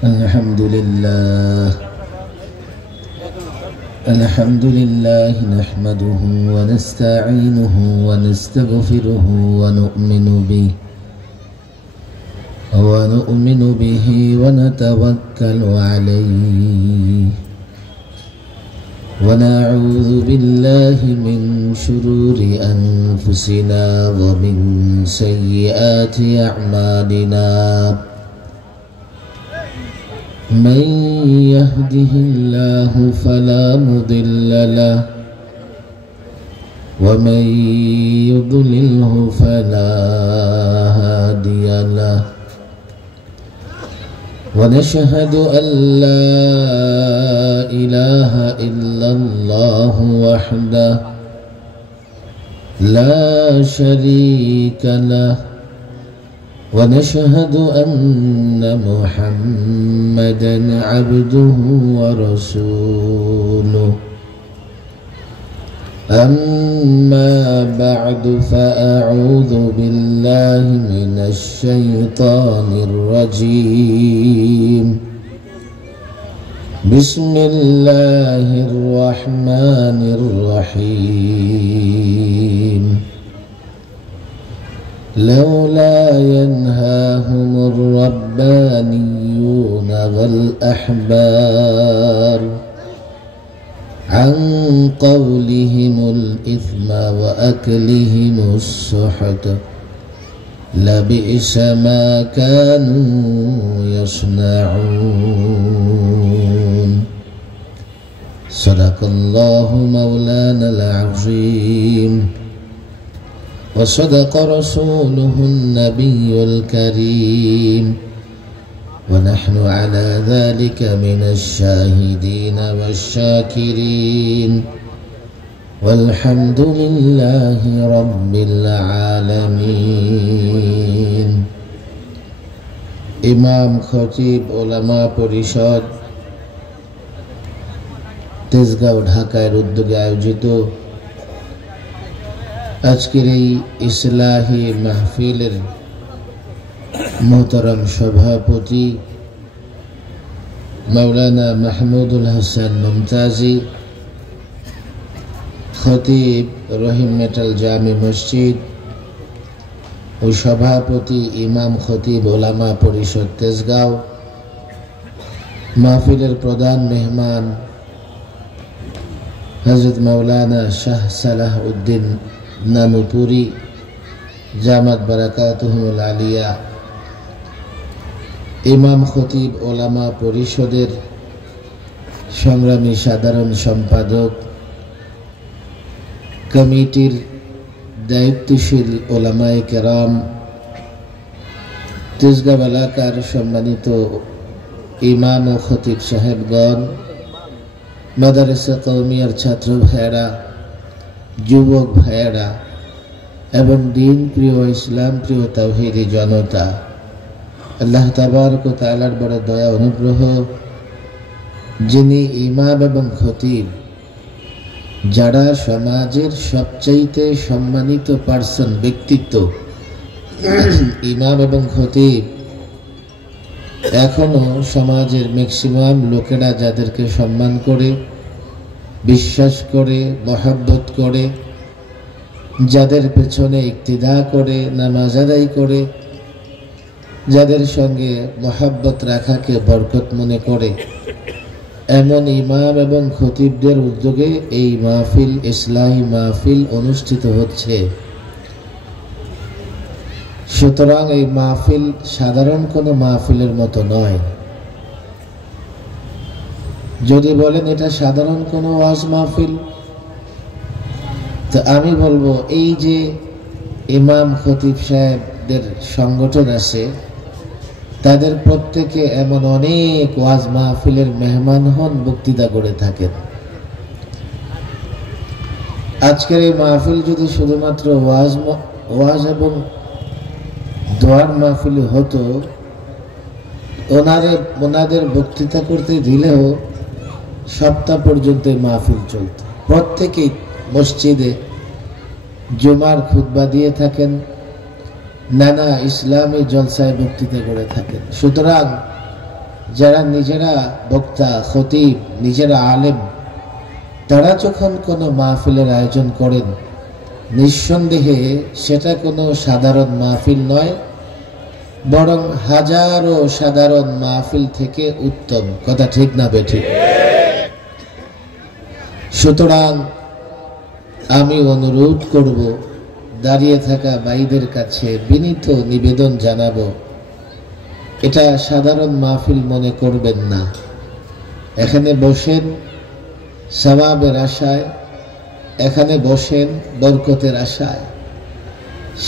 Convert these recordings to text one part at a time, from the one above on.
الحمد لله نحمده ونستعينه ونستغفره ونؤمن به ونتوكل عليه ونعوذ بالله من شرور أنفسنا ومن سيئات أعمالنا من يهده الله فلا مضل له ومن يضلله فلا هادي له ونشهد أن لا إله إلا الله وحده لا شريك له ونشهد أن محمدًا عبده ورسوله أما بعد فأعوذ بالله من الشيطان الرجيم بسم الله الرحمن الرحيم لولا ينهاهم الربانيون والأحبار عن قولهم الإثم وأكلهم السحت لبئس ما كانوا يصنعون صدق الله مولانا العظيم وصدق رسوله النبي الكريم ونحن على ذلك من الشاهدين والشاكرين والحمد لله رب العالمين ইমাম খতিব ওলামা পরিষদ তেজগাঁও ঢাকার উদ্যোগে আয়োজিত আজকের এই ইসলাহি মাহফিলের মোহতারাম সভাপতি মাওলানা মাহমুদুল হাসান মুমতাজি, খতিব রহিম মেটাল জামি মসজিদ ও সভাপতি ইমাম খতিব ওলামা পরিষদ তেজগাঁও, মাহফিলের প্রধান মেহমান হযরত মাওলানা শাহ সালাহ উদ্দিন নানুপুরি জামাত বারাকাতুহুল আলিয়া, ইমাম খতিব ওলামা পরিষদের সংগ্রামী সাধারণ সম্পাদক, কমিটির দায়িত্বশীল ওলামায়ে কেরাম, তেজগাঁও এলাকার সম্মানিত ইমাম ও খতিব সাহেবগণ, মাদ্রাসা কওমিয়ার ছাত্র ভাইয়েরা, যুবক ভাইয়েরা এবং দিন প্রিয় ইসলাম প্রিয় তাওহীদি জনতা, আল্লাহ তাবারক ওয়া তাআলার বড় দয়া অনুগ্রহ, যিনি ইমাম এবং খতিব, যারা সমাজের সবচাইতে সম্মানিত পার্সন, ব্যক্তিত্ব, ইমাম এবং খতিব এখনো সমাজের ম্যাক্সিমাম লোকেরা যাদেরকে সম্মান করে, বিশ্বাস করে, মহব্বত করে, যাদের পেছনে ইক্তিদা করে, নামাজ আদায় করে, যাদের সঙ্গে মহব্বত রাখাকে বরকত মনে করে, এমন ইমাম এবং খতিবদের উদ্যোগে এই মাহফিল, ইসলাহি মাহফিল অনুষ্ঠিত হচ্ছে। সুতরাং এই মাহফিল সাধারণ কোনো মাহফিলের মতো নয়। যদি বলেন এটা সাধারণ কোনো ওয়াজ মাহফিল, তো আমি বলবো এই যে ইমাম খতিব সাহেবদের সংগঠন আছে, তাদের প্রত্যেকে এমন অনেক ওয়াজ মাহফিলের মেহমান হন, বক্তৃতা করে থাকেন। আজকের এই মাহফিল যদি শুধুমাত্র ওয়াজ এবং দোয়ার মাহফিল হতো, ওনাদের বক্তৃতা করতে দিলেও সপ্তাহ পর্যন্ত মাহফিল চলত। প্রত্যেকেই মসজিদে জুমার খুতবা দিয়ে থাকেন, নানা ইসলামী জলসায় বক্তৃতা করে থাকেন। সুতরাং যারা নিজেরা বক্তা, খতিব, নিজেরা আলেম, তারা যখন কোনো মাহফিলের আয়োজন করেন, নিঃসন্দেহে সেটা কোনো সাধারণ মাহফিল নয়, বরং হাজারো সাধারণ মাহফিল থেকে উত্তম। কথা ঠিক না বেঠিক? সুতরাং আমি অনুরোধ করব, দাঁড়িয়ে থাকা ভাইদের কাছে বিনীত নিবেদন জানাবো, এটা সাধারণ মাহফিল মনে করবেন না। এখানে বসেন সওয়াবের আশায়, এখানে বসেন বরকতের আশায়।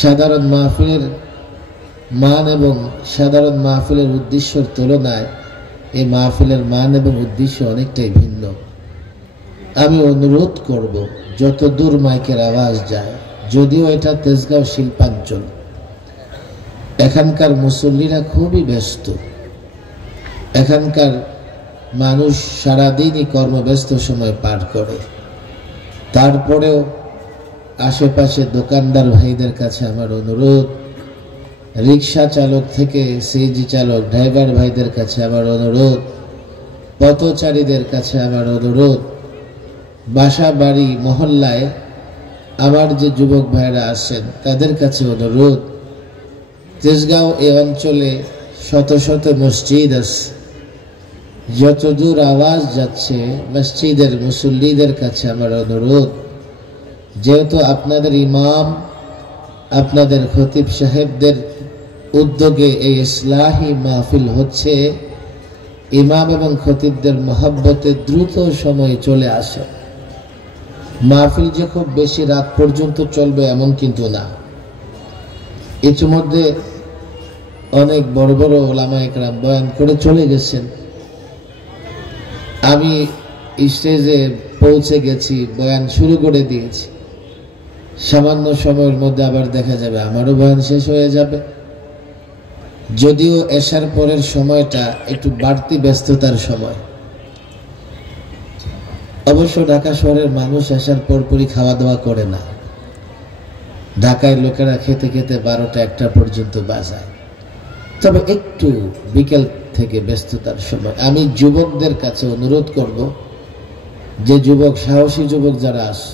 সাধারণ মাহফিলের মান এবং সাধারণ মাহফিলের উদ্দেশ্যের তুলনায় এই মাহফিলের মান এবং উদ্দেশ্য অনেকটাই ভিন্ন। আমি অনুরোধ করব, যত দূর মাইকের আওয়াজ যায়, যদিও এটা তেজগাঁও শিল্পাঞ্চল, এখানকার মুসল্লিরা খুবই ব্যস্ত, এখানকার মানুষ সারাদিনই কর্মব্যস্ত সময় পার করে। তারপরেও আশেপাশে দোকানদার ভাইদের কাছে আমার অনুরোধ, রিক্সা চালক থেকে সিএনজি চালক, ড্রাইভার ভাইদের কাছে আমার অনুরোধ, পথচারীদের কাছে আমার অনুরোধ, বাসা বাড়ি মহল্লায় আমার যে যুবক ভাইরা আছেন তাদের কাছে অনুরোধ, তেজগাঁও এই অঞ্চলে শত শত মসজিদ আছে, যত দূর আওয়াজ যাচ্ছে মসজিদের মুসল্লিদের কাছে আমার অনুরোধ, যেহেতু আপনাদের ইমাম, আপনাদের খতিব সাহেবদের উদ্যোগে এই ইসলাহি মাহফিল হচ্ছে, ইমাম এবং খতিবদের মহব্বতে দ্রুত সময় চলে আসে। মাহফিল যে খুব বেশি রাত পর্যন্ত চলবে এমন কিন্তু না। ইতিমধ্যে অনেক বড় বড় ওলামা একরাম বয়ান করে চলে গেছেন। আমি স্টেজে পৌঁছে গেছি, বয়ান শুরু করে দিয়েছি। সামান্য সময়ের মধ্যে আবার দেখা যাবে আমারও বয়ান শেষ হয়ে যাবে। যদিও এশার পরের সময়টা একটু বাড়তি ব্যস্ততার সময়। অবশ্য ঢাকা শহরের মানুষ এশার পরপরই খাওয়া দাওয়া করে না। ঢাকায় লোকেরা খেতে খেতে 12টা 1টা পর্যন্ত বাজায়। তবে একটু বিকেল থেকে ব্যস্ততার সময় আমি যুবকদের কাছে অনুরোধ করব, যে যুবক, সাহসী যুবক যারা আছে,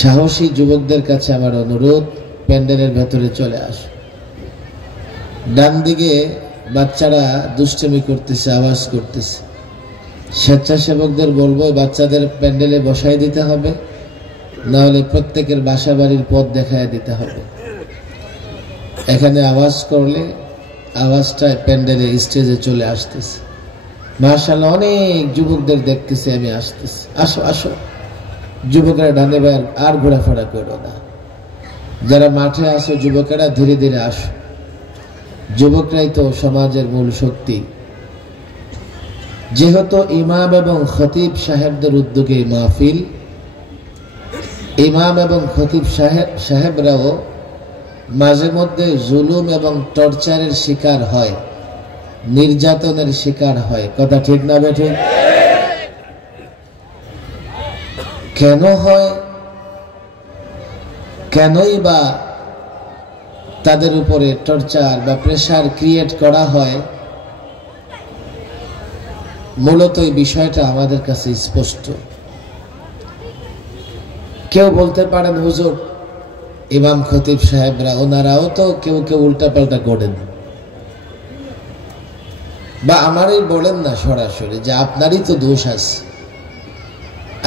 সাহসী যুবকদের কাছে আমার অনুরোধ, প্যান্ডেলের ভেতরে চলে আস। ডান দিকে বাচ্চারা দুষ্টামি করতেছে, আওয়াজ করতেছে। স্বেচ্ছাসেবকদের বলবো বাচ্চাদের প্যান্ডেলে বসাই দিতে হবে, না হলে প্রত্যেকের বাসা বাড়ির পথ দেখায় দিতে হবে। এখানে আওয়াজ করলে আওয়াজটা প্যান্ডেলে স্টেজে চলে আসতেছে। মাশাআল্লাহ, অনেক যুবকদের দেখতেছি আমি, আসতেছে। আসো আসো যুবকেরা, ডানে বায়ে আর ঘোরাফেরা করো না। যারা মাঠে আসো যুবকেরা ধীরে ধীরে আসো। যুবকরাই তো সমাজের মূল শক্তি। যেহেতু ইমাম এবং খতিব সাহেবদের উদ্যোগে মাহফিল, ইমাম এবং খতিব সাহেবরাও মাঝে মধ্যে জুলুম এবং টর্চারের শিকার হয়, নির্যাতনের শিকার হয়। কথা ঠিক না বেঠে? কেন হয়, কেনই বা তাদের উপরে টর্চার বা প্রেসার ক্রিয়েট করা হয়, মূলত এই বিষয়টা আমাদের কাছে স্পষ্ট। কেউ বলতে পারেন, হুজুর ইমাম খতিব সাহেবরা ওনারাও তো কেউ কেউ উল্টাপাল্টা করেন, বা আমারই বলেন না সরাসরি যে আপনারই তো দোষ আছে।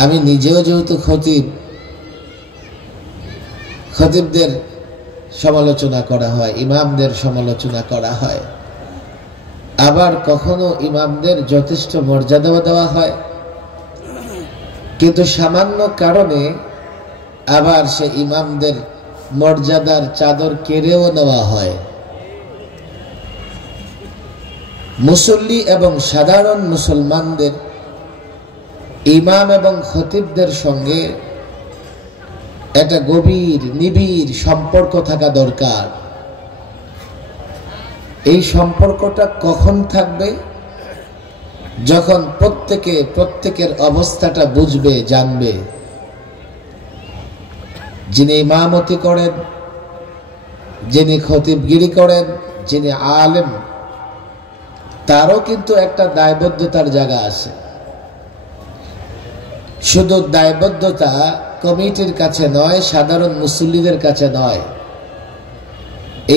আমি নিজেও যেহেতু খতিবদের সমালোচনা করা হয়, ইমামদের সমালোচনা করা হয়, আবার কখনো ইমামদের যথেষ্ট মর্যাদাও দেওয়া হয়, কিন্তু সামান্য কারণে আবার সে ইমামদের মর্যাদার চাদর কেড়েও নেওয়া হয়। মুসল্লি এবং সাধারণ মুসলমানদের ইমাম এবং খতিবদের সঙ্গে একটা গভীর নিবিড় সম্পর্ক থাকা দরকার। এই সম্পর্কটা কখন থাকবে? যখন প্রত্যেকের অবস্থাটা বুঝবে, জানবে। যিনি ইমামতি করেন, যিনি খতিবগিরি করেন, যিনি আলেম, তারও কিন্তু একটা দায়বদ্ধতার জায়গা আছে। শুধু দায়বদ্ধতা কমিটির কাছে নয়, সাধারণ মুসল্লিদের কাছে নয়,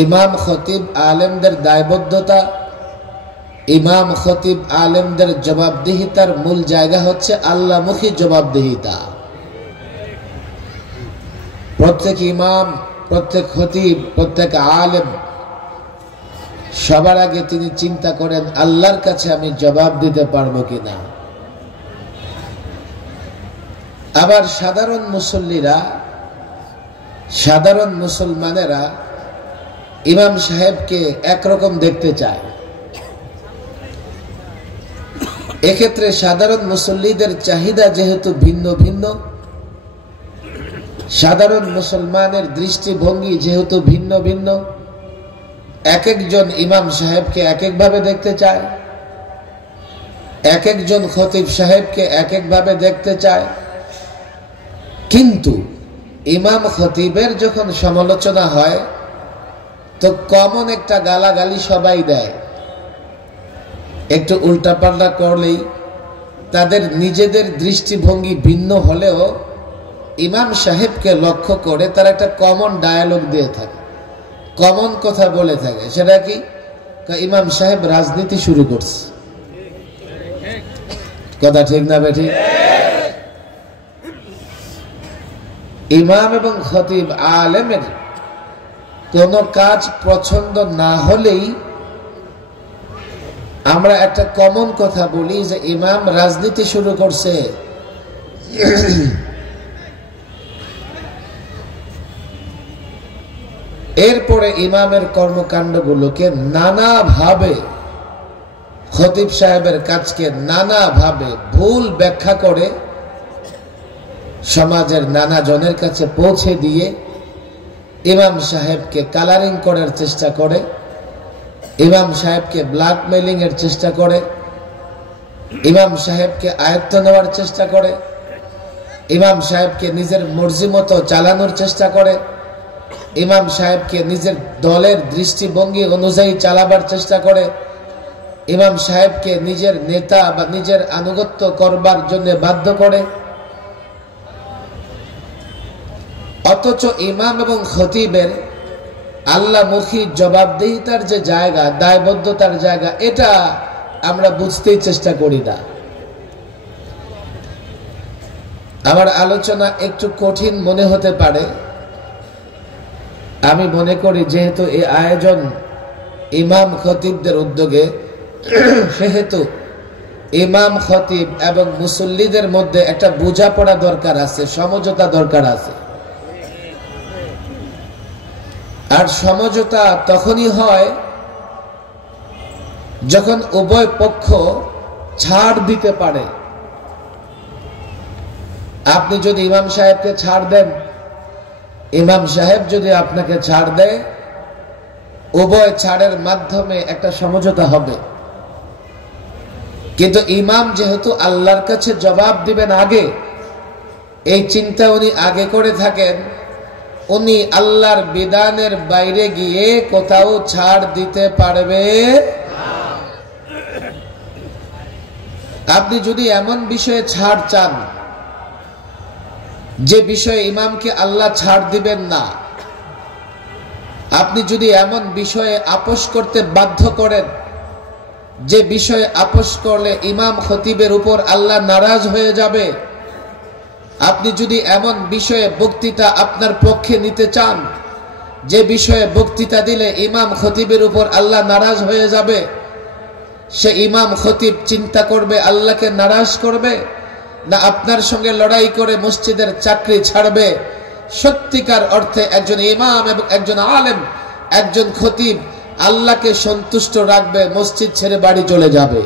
ইমাম খতিব আলেমদের দায়বদ্ধতা, ইমাম খতিব আলেমদের জবাবদিহিতার মূল জায়গা হচ্ছে আল্লাহমুখী জবাবদিহিতা। প্রত্যেক ইমাম, প্রত্যেক খতিব, প্রত্যেক আলেম সবার আগে তিনি চিন্তা করেন আল্লাহর কাছে আমি জবাব দিতে পারবো কিনা। আবার সাধারণ মুসল্লিরা, সাধারণ মুসলমানেরা ইমাম সাহেবকে একরকম দেখতে চায়। এক্ষেত্রে সাধারণ মুসল্লিদের চাহিদা যেহেতু ভিন্ন ভিন্ন, সাধারণ মুসলমানের দৃষ্টিভঙ্গি যেহেতু ভিন্ন ভিন্ন, এক একজন ইমাম সাহেবকে এক একভাবে দেখতে চায়, এক একজন খতিব সাহেবকে এক একভাবে দেখতে চায়। কিন্তু ইমাম খতিবের যখন সমালোচনা হয় তো কমন একটা গালাগালি সবাই দেয়। একটু উল্টাপাল্টা করলেই, তাদের নিজেদের দৃষ্টিভঙ্গি ভিন্ন হলেও ইমাম সাহেবকে লক্ষ্য করে তারা একটা কমন ডায়ালগ দিয়ে থাকে, কমন কথা বলে থাকে। সেটা কি? ইমাম সাহেব রাজনীতি শুরু করছে। কথা ঠিক না বেঠি? ইমাম এবং খতিব আলেমের কোন কাজ পছন্দ না হলেই আমরা একটা কমন কথা বলি যে ইমাম রাজনীতি শুরু করছে। এরপরে ইমামের কর্মকাণ্ডগুলোকে নানাভাবে, খতিব সাহেবের কাজকে নানাভাবে ভুল ব্যাখ্যা করে সমাজের নানা জনের কাছে পৌঁছে দিয়ে ইমাম সাহেবকে কালারিং করার চেষ্টা করে, ইমাম সাহেবকে ব্ল্যাকমেইলিং এর চেষ্টা করে, ইমাম সাহেবকে আয়ত্ত নেওয়ার চেষ্টা করে, ইমাম সাহেবকে নিজের মর্জি মতো চালানোর চেষ্টা করে, ইমাম সাহেবকে নিজের দলের দৃষ্টিভঙ্গি অনুযায়ী চালাবার চেষ্টা করে, ইমাম সাহেবকে নিজের নেতা বা নিজের আনুগত্য করবার জন্য বাধ্য করে। অথচ ইমাম এবং খতিবের আল্লাহমুখী জবাবদিহিতার যে জায়গা, দায়বদ্ধতার জায়গা, এটা আমরা বুঝতেই চেষ্টা করি না। আমার আলোচনা একটু কঠিন মনে হতে পারে। আমি মনে করি যেহেতু এই আয়োজন ইমাম খতিবদের উদ্যোগে, সেহেতু ইমাম খতিব এবং মুসল্লিদের মধ্যে একটা বোঝাপড়া দরকার আছে, সমঝোতা দরকার আছে। আর সমঝোতা তখনই হয় যখন উভয় পক্ষ ছাড় দিতে পারে। আপনি যদি ইমাম সাহেবকে ছাড় দেন, ইমাম সাহেব যদি আপনাকে ছাড় দেয়, উভয় ছাড়ের মাধ্যমে একটা সমঝোতা হবে। কিন্তু ইমাম যেহেতু আল্লাহর কাছে জবাব দিবেন আগে, এই চিন্তা উনি আগে করে থাকেন, উনি আল্লাহর বিধানের বাইরে গিয়ে কোথাও ছাড় দিতে পারবে। আপনি যদি এমন বিষয়ে ছাড় চান যে বিষয়ে ইমামকে আল্লাহ ছাড় দিবেন না, আপনি যদি এমন বিষয়ে আপোষ করতে বাধ্য করেন যে বিষয়ে আপোষ করলে ইমাম খতিবের উপর আল্লাহ নারাজ হয়ে যাবে, আপনি যদি এমন বিষয়ে বক্তৃতা আপনার পক্ষে নিতে চান যে বিষয়ে বক্তৃতা দিলে ইমাম খতিবের উপর আল্লাহ নারাজ হয়ে যাবে, সে ইমাম খতিব চিন্তা করবে আল্লাহকে নারাজ করবে না আপনার সঙ্গে লড়াই করে মসজিদের চাকরি ছাড়বে। সত্যিকার অর্থে একজন ইমাম এবং একজন আলেম, একজন খতিব আল্লাহকে সন্তুষ্ট রাখবে, মসজিদ ছেড়ে বাড়ি চলে যাবে।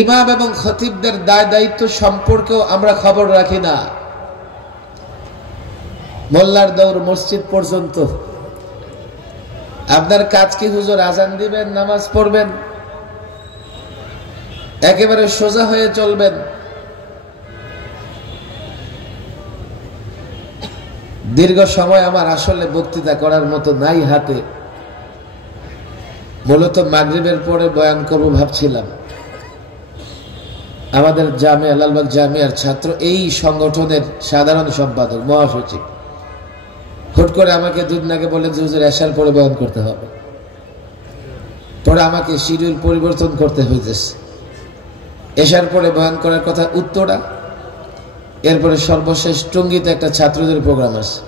ইমাম এবং খতিবদের দায় দায়িত্ব সম্পর্কেও আমরা খবর রাখি না। মোল্লার দৌড় মসজিদ পর্যন্ত। আপনার কাজ কি হুজুর? আজান দিবেন, নামাজ পড়বেন, একেবারে সোজা হয়ে চলবেন। দীর্ঘ সময় আমার আসলে বক্তৃতা করার মতো নাই হাতে, মূলত মাগরিবের পরে বয়ান করব ভাবছিলাম। আমাদের জামিয়া লালবাগ জামিয়ার ছাত্র, এই সংগঠনের সাধারণ সম্পাদক মহাসচিব হুট করে আমাকে দুদিন আগে বললেন যে হুজুর এশার পরে বয়ান করতে হবে। পরে আমাকে শিডিউল পরিবর্তন করতে হয়েছে। এশার পরে বয়ান করার কথা উত্তরা, এরপরে সর্বশেষ টঙ্গীতে একটা ছাত্রদের প্রোগ্রাম আছে।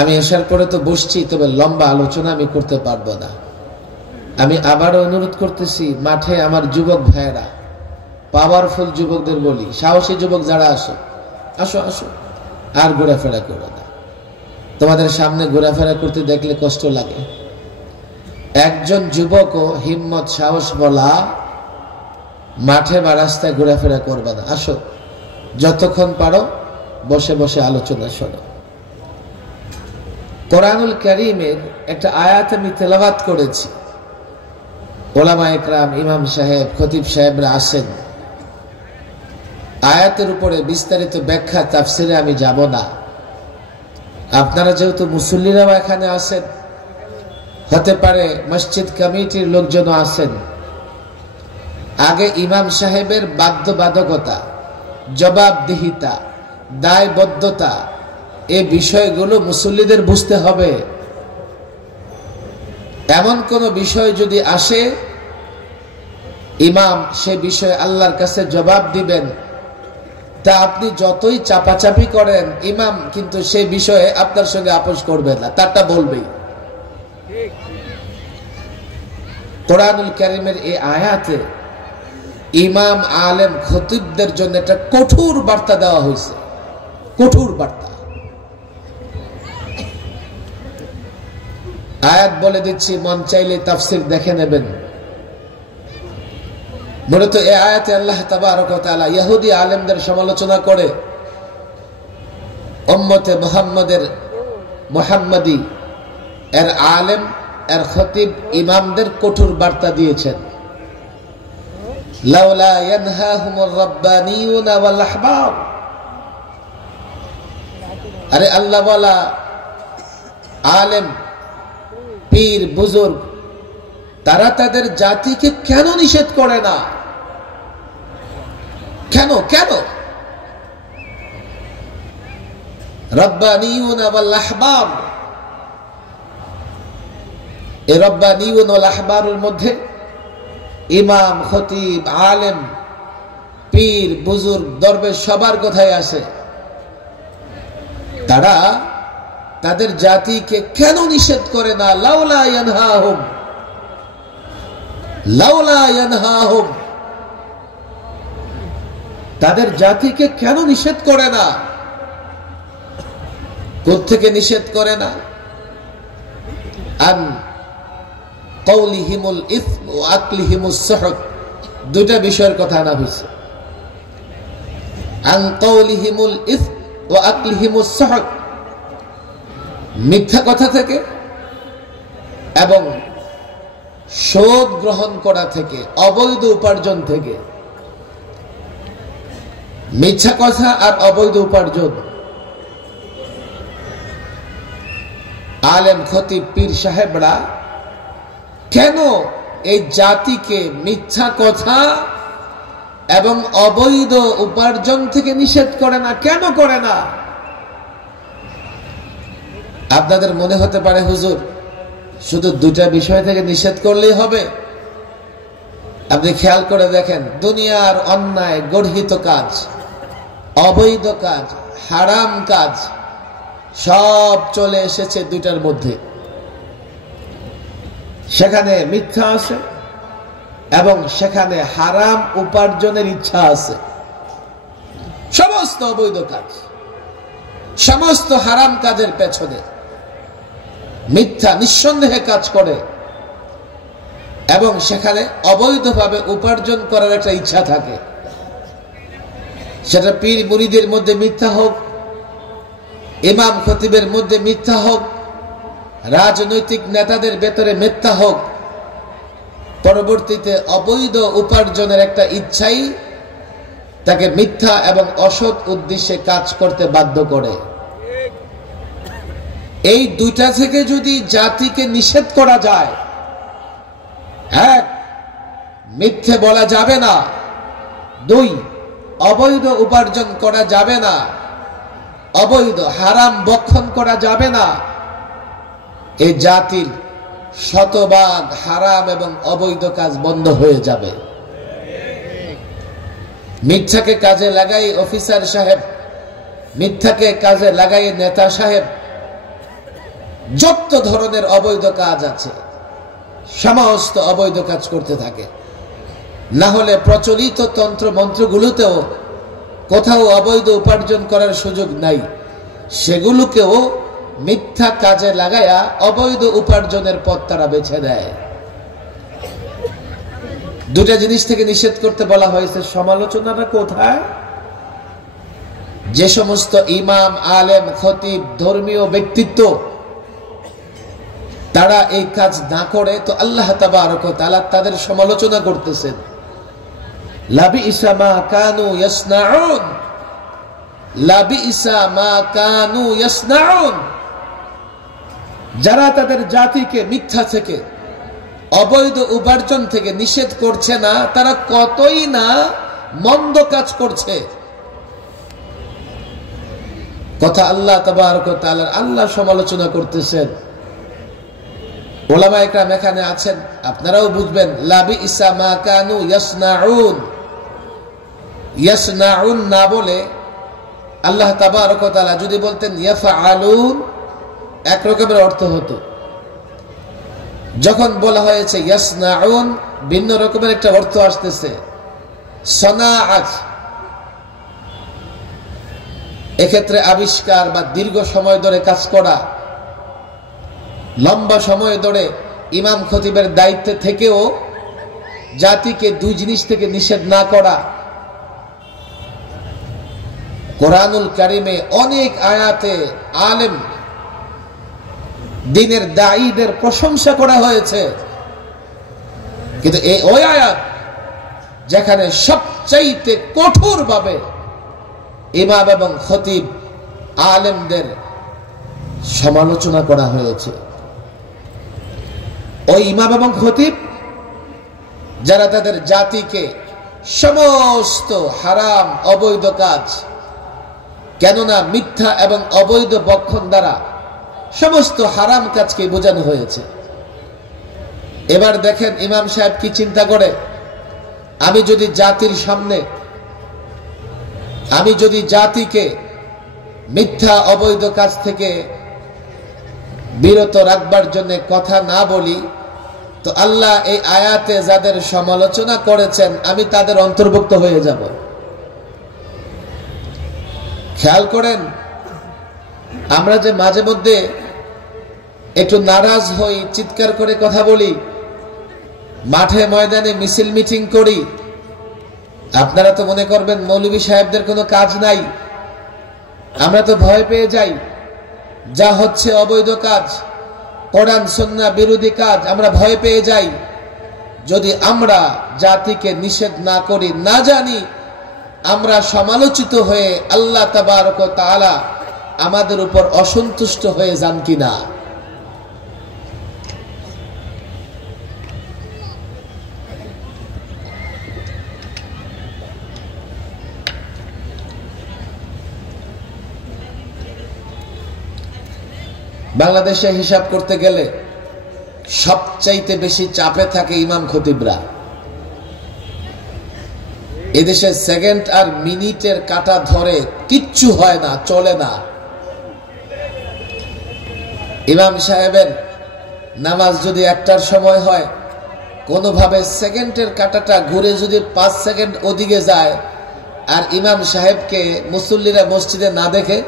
আমি এশার পরে তো বসছি, তবে লম্বা আলোচনা আমি করতে পারবো না। আমি আবারও অনুরোধ করতেছি, মাঠে আমার যুবক ভাইয়েরা, পাওয়ারফুল যুবকদের বলি, সাহসী যুবক যারা আসো, আসো আসো, আর ঘোরাফেরা করো না। তোমাদের সামনে ঘোরাফেরা করতে দেখলে কষ্ট লাগে। একজন যুবকও হিম্মত সাহস বলা মাঠে বা রাস্তায় ঘোরাফেরা করবে না। আসো, যতক্ষণ পারো বসে বসে আলোচনা শোনো। কোরআনুল কারীমের একটা আয়াত আমি তেলাওয়াত করেছি। ওলামা একরাম, ইমাম সাহেব, খতিব সাহেবরা আসেন। আয়াতের উপরে বিস্তারিত ব্যাখ্যা তাফসিরে আমি যাব না। আপনারা যেহেতু মুসল্লিরাও এখানে আসেন, হতে পারে মসজিদ কমিটির লোকজনও আসেন, আগে ইমাম সাহেবের বাধ্যবাধকতা, জবাবদিহিতা, দায়বদ্ধতা, এই বিষয়গুলো মুসল্লিদের বুঝতে হবে। এমন কোন বিষয় যদি আসে, ইমাম সে বিষয়ে আল্লাহর কাছে জবাব দিবেন। তা আপনি যতই চাপাচাপি করেন, ইমাম কিন্তু সে বিষয়ে আপনার সঙ্গে আপোষ করবে না, তারটা বলবেই। কোরআনুল কারীমের এই আয়াতে ইমাম, আলেম, খতিবদের জন্য একটা কঠোর বার্তা দেওয়া হয়েছে, কঠোর বার্তা। আয়াত বলে দিচ্ছি, মন চাইলে তাফসির দেখে নেবেন। মূলত এই আয়াতে আল্লাহ তাবারক ওয়া তাআলা ইহুদি আলেমদের সমালোচনা করে উম্মতে মুহাম্মাদি এর আলেম, এর খতিব, ইমামদের কঠোর বার্তা দিয়েছেন। লাউলা ইয়ানহাহুমুর রাব্বানিয়ুনা ওয়াল আহবার, আরে আল্লাহ ওয়ালা আলেম, পীর, বুজুর্গ, তারা তাদের জাতিকে কেন নিষেধ করে না? কেন কেন? রাব্বানিয়ুনা ওয়াল আহবার, এই রাব্বানিয়ুন ওয়াল আহবারের মধ্যে ইমাম, খতিব, আলেম, পীর, বুজুর্গ, দরবেশ সবার কথাই আছে। তারা তাদের জাতিকে কেন নিষেধ করে না? লাউলা ইয়ানহাহুম, লাউলা ইয়ানহাহুম, তাদের জাতিকে কেন নিষেধ করে না? কোত্থেকে নিষেধ করে না? আন কওলিহিমুল ইসম ওয়া আকলিহিমুস সুহত, দুইটা বিষয়ের কথা আনা হয়েছে। আন কওলিহিমুল ইসম ওয়া আকলিহিমুস সুহত, মিথ্যা কথা থেকে এবং সুদ গ্রহণ করা থেকে, অবৈধ উপার্জন থেকে। মিথ্যা কথা আর অবৈধ উপার্জন। আলেম, খতিব, পীর সাহেবরা কেন এই জাতিকে মিথ্যা কথা এবং অবৈধ উপার্জন থেকে নিষেধ করে না? কেন করে না? আপনাদের মনে হতে পারে হুজুর শুধু দুটা বিষয় থেকে নিষেধ করলেই হবে। আপনি খেয়াল করে দেখেন, দুনিয়ার অন্যায়, গর্হিত কাজ, অবৈধ কাজ, হারাম কাজ সব চলে এসেছে দুইটার মধ্যে। সেখানে মিথ্যা আছে এবং সেখানে হারাম উপার্জনের ইচ্ছা আছে। সমস্ত অবৈধ কাজ, সমস্ত হারাম কাজের পেছনে মিথ্যা নিঃসন্দেহে কাজ করে এবং সেখানে অবৈধভাবে উপার্জন করার একটা ইচ্ছা থাকে। সেটা পীর মুরিদের মধ্যে মিথ্যা হোক, ইমাম খতিবের মধ্যে মিথ্যা হোক, রাজনৈতিক নেতাদের ভেতরে মিথ্যা হোক, পরবর্তীতে অবৈধ উপার্জনের একটা ইচ্ছাই তাকে মিথ্যা এবং অসৎ উদ্দেশ্যে কাজ করতে বাধ্য করে। এই দুইটা থেকে যদি জাতিকে নিষেধ করা যায়, এক, মিথ্যে বলা যাবে না, দুই, অবৈধ উপার্জন করা যাবে না, অবৈধ হারাম ভক্ষণ করা যাবে না, এই জাতির শতভাগ হারাম এবং অবৈধ কাজ বন্ধ হয়ে যাবে। মিথ্যাকে কাজে লাগাই অফিসার সাহেব, মিথ্যাকে কাজে লাগাই নেতা সাহেব, যত ধরনের অবৈধ কাজ আছে সমস্ত অবৈধ কাজ করতে থাকে। না হলে প্রচলিত তন্ত্র মন্ত্রগুলোতেও কোথাও অবৈধ উপার্জন করার সুযোগ নাই, সেগুলোকেও মিথ্যা কাজে লাগায়া অবৈধ উপার্জনের পথ তারা বেছে দেয়। দুটা জিনিস থেকে নিষেধ করতে বলা হয়েছে। সমালোচনাটা কোথায়? যে সমস্ত ইমাম, আলেম, খতিব, ধর্মীয় ব্যক্তিত্ব তারা এই কাজ না করে, তো আল্লাহ তাবারক ওয়া তাআলা তাদের সমালোচনা করতেছেন। লাবিসা মা কানু ইয়াসনাউন, লাবিসা মা কানু ইয়াসনাউন। যারা তাদের জাতিকে মিথ্যা থেকে, অবৈধ উপার্জন থেকে নিষেধ করছে না, তারা কতই না মন্দ কাজ করছে। কথা আল্লাহ তাবারক ওয়া তাআলা, আল্লাহ সমালোচনা করতেছেন। ওলামা ইকরাম এখানে আছেন, আপনারাও বুঝবেন। লাবিসা মা কানু ইয়াসনাউন, ইয়াসনাউন না বলে আল্লাহ তাবারক ওয়া তাআলা যদি বলতেন ইয়াফআলুন, এক রকমের অর্থ হতো। যখন বলা হয়েছে ইয়াসনাউন, ভিন্ন রকমের একটা অর্থ আসতেছে। সনাআত এক্ষেত্রে আবিষ্কার বা দীর্ঘ সময় ধরে কাজ করা, লম্বা সময় ধরে ইমাম খতিবের দায়িত্বে থেকেও জাতিকে দুই জিনিস থেকে নিষেধ না করা। কোরআনুল কারিমে অনেক আয়াতে আলেম, দ্বীনের দায়ীদের প্রশংসা করা হয়েছে, কিন্তু এই ওই আয়াত যেখানে সবচাইতে কঠোর ভাবে ইমাম এবং খতিব, আলেমদের সমালোচনা করা হয়েছে। ওই ইমাম এবং খতিব যারা তাদের জাতিকে সমস্ত হারাম অবৈধ কাজ, কেননা মিথ্যা এবং অবৈধ বক্ষণ দ্বারা সমস্ত হারাম কাজকে বোঝানো হয়েছে। এবার দেখেন ইমাম সাহেব কি চিন্তা করে, আমি যদি জাতির সামনে, আমি যদি জাতিকে মিথ্যা অবৈধ কাজ থেকে বিরত রাখবার জন্য কথা না বলি, তো আল্লাহ এই আয়াতে যাদের সমালোচনা করেছেন আমি তাদের অন্তর্ভুক্ত হয়ে যাব। খেয়াল করেন, আমরা যে মাঝে মধ্যে একটু নারাজ হই, চিৎকার করে কথা বলি, মাঠে ময়দানে মিছিল মিটিং করি, আপনারা তো মনে করবেন মৌলভী সাহেবদের কোনো কাজ নাই। আমরা তো ভয় পেয়ে যাই, যা হচ্ছে অবৈধ কাজ, কোরআন সুন্নাহ বিরোধী কাজ, আমরা ভয় পেয়ে যাই। যদি আমরা জাতিকে নিষেধ না করি, না জানি আমরা সমালোচিত হয়ে আল্লাহ তাবারক ওয়া তাআলা আমাদের উপর অসন্তুষ্ট হয়ে যান কিনা। বাংলাদেশে হিসাব করতে গেলে সবচাইতে বেশি চাপে থাকে ইমাম খতিবরা। এদেশে সেকেন্ড আর মিনিটের কাটা ধরে কিচ্ছু হয় না, চলে না। ইমাম সাহেবের নামাজ যদি একটার সময় হয়, কোনোভাবে সেকেন্ডের কাটাটা ঘুরে যদি 5 সেকেন্ড ওদিকে যায়, আর ইমাম সাহেবকে মুসল্লিরা মসজিদে না দেখে,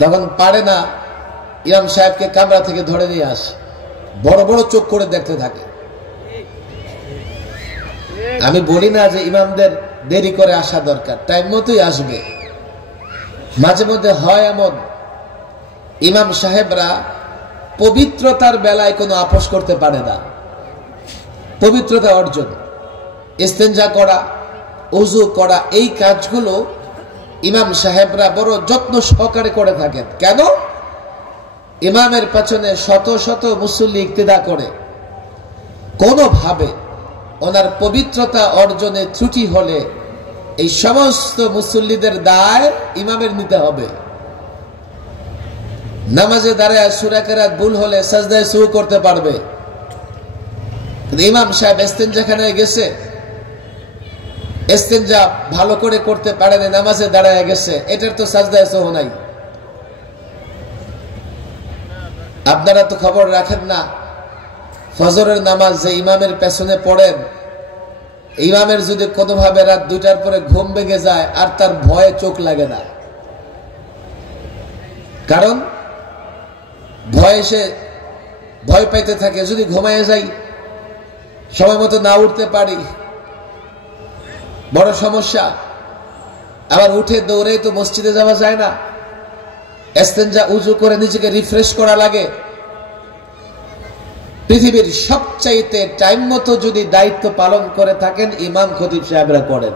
তখন পারে না ইমাম সাহেবকে কামরা থেকে ধরে নিয়ে আসে, বড় বড় চোখ করে দেখতে থাকে। আমি বলি না যে ইমামদের দেরি করে আসা দরকার, টাইম মতোই আসবে। মাঝে মধ্যে হয় এমন, ইমাম সাহেবরা পবিত্রতার বেলায় কোনো আপোষ করতে পারে না। পবিত্রতা অর্জন, ইস্তেঞ্জা করা, ওযু করা, এই কাজগুলো ইমাম সাহেবরা বড় যত্ন সহকারে করে থাকেন। কেন? ইমামের পেছনে শত শত মুসল্লি ইক্তেদা করে, কোনোভাবে ওনার পবিত্রতা অর্জনে ত্রুটি হলে এই সমস্ত মুসল্লিদের দায় ইমামের নিতে হবে। নামাজে দাঁড়ায় সূরা কেরাত ভুল হলে সাজদায় সু করতে পারবে, ইমাম সাহেব ইস্তেঞ্জাখানায় গেছে, ইস্তেঞ্জা ভালো করে করতে পারে না, নামাজে দাঁড়ায় গেছে, এটার তো সাজদায় সু নাই। আপনারা তো খবর রাখেন না, ফজরের নামাজ যে ইমামের পেছনে পড়েন, ইমামের যদি কোনোভাবে রাত 2টার পরে ঘুম ভেঙে যায় আর তার ভয়ে চোখ লাগে না, কারণ ভয়ে সে ভয় পাইতে থাকে, যদি ঘুমাইয়ে যাই, সময় মতো না উঠতে পারি, বড় সমস্যা। আবার উঠে দৌড়ে তো মসজিদে যাওয়া যায় না, ইস্তেঞ্জা উযু করে নিজেকে রিফ্রেশ করা লাগে। পৃথিবীর সবচাইতে টাইম মতো যদি দায়িত্ব পালন করে থাকেন ইমাম খতিব সাহেবরা করেন।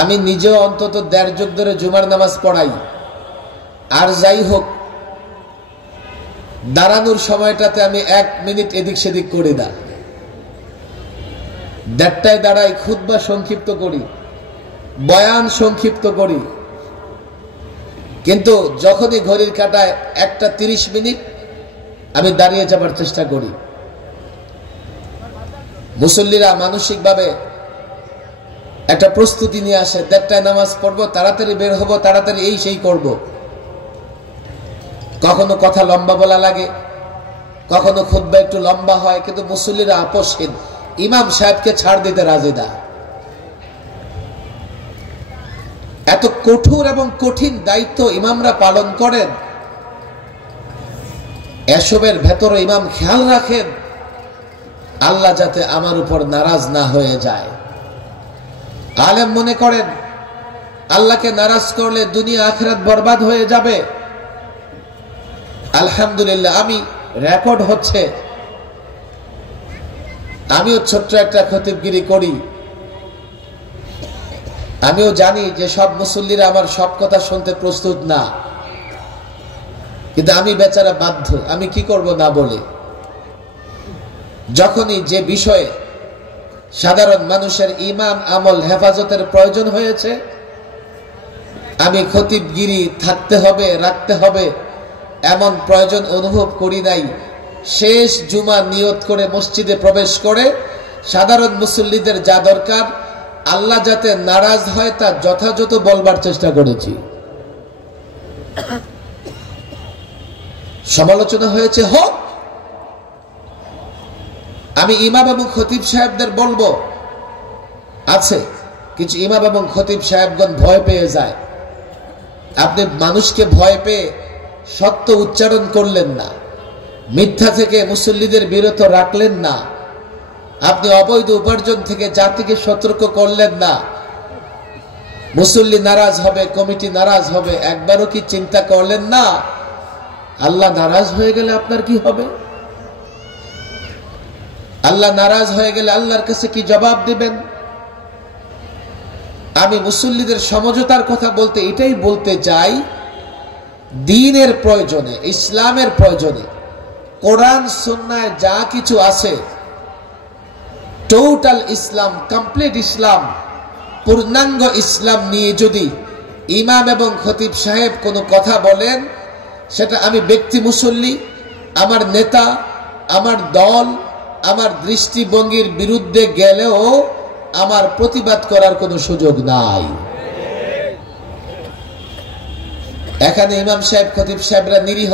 আমি নিজেও অন্তত 1.5 যুগ ধরে জুমার নামাজ পড়াই, আর যাই হোক দাঁড়ানোর সময়টাতে আমি 1 মিনিট এদিক সেদিক করি না, 1:30টায় দাঁড়াই, খুতবা সংক্ষিপ্ত করি, বয়ান সংক্ষিপ্ত করি, কিন্তু যখনই ঘড়ির কাঁটায় 1:30 মিনিট আমি দাঁড়িয়ে যাবার চেষ্টা করি। মুসল্লিরা মানসিকভাবে একটা প্রস্তুতি নিয়ে আসে, 1:30টায় নামাজ পড়বো, তাড়াতাড়ি বের হবো, তাড়াতাড়ি এই সেই করব। কখনো কথা লম্বা বলা লাগে, কখনো খুতবা একটু লম্বা হয়, কিন্তু মুসল্লিরা আপসহীন, ইমাম সাহেবকে ছাড় দিতে রাজি না। এত কঠোর এবং কঠিন দায়িত্ব ইমামরা পালন করেন, এসবের ভেতরে ইমাম খেয়াল রাখেন আল্লাহ যাতে আমার উপর নারাজ না হয়ে যায়। আলেম মনে করেন আল্লাহকে নারাজ করলে দুনিয়া আখিরাত বরবাদ হয়ে যাবে। আলহামদুলিল্লাহ, আমি রেকর্ড হচ্ছে, আমিও ছোট্ট একটা খতিবগিরি করি, আমিও জানি যে সব মুসল্লিরা আমার সব কথা শুনতে প্রস্তুত না, কিন্তু আমি বেচারা বাধ্য, আমি কি করব না বলে। যখনই যে বিষয়ে সাধারণ মানুষের ঈমান আমল হেফাজতের প্রয়োজন হয়েছে, আমি খতিবগিরি থাকতে হবে, রাখতে হবে এমন প্রয়োজন অনুভব করি নাই। শেষ জুমা নিয়ত করে মসজিদে প্রবেশ করে সাধারণ মুসল্লিদের যা দরকার আল্লাহ যাতে নারাজ হয় তা যথাযথ বলবার চেষ্টা করেছি। সমালোচনা হয়েছে, হোক। আমি ইমাম এবং খতিব সাহেবদের বলবো, আছে কিছু ইমাম এবং খতিব সাহেবগণ ভয় পেয়ে যায়। আপনি মানুষকে ভয় পেয়ে সত্য উচ্চারণ করলেন না, মিথ্যা থেকে মুসল্লিদের বিরত রাখলেন না, আপনি অবৈধ উপার্জন থেকে জাতিকে সতর্ক করলেন না। মুসল্লি নারাজ হবে, কমিটি নারাজ হবে, একবারও কি চিন্তা করলেন না আল্লাহ নারাজ হয়ে গেলে আপনার কি হবে? আল্লাহ নারাজ হয়ে গেলে আল্লাহর কাছে কি জবাব দিবেন? আমি মুসল্লিদের সমঝোতার কথা বলতে এটাই বলতে চাই, দ্বীনের প্রয়োজনে, ইসলামের প্রয়োজনে, কোরআন সুন্নায় যা কিছু আছে, টোটাল ইসলাম, কমপ্লিট ইসলাম, পূর্ণাঙ্গ ইসলাম নিয়ে যদি ইমাম এবং খতিব সাহেব কোনো কথা বলেন, সেটা আমি ব্যক্তি মুসল্লি, আমার নেতা, আমার দল, আমার দৃষ্টিভঙ্গির বিরুদ্ধে গেলেও আমার প্রতিবাদ করার কোনো সুযোগ নাই। এখানে ইমাম সাহেব খতিব সাহেবরা নিরীহ।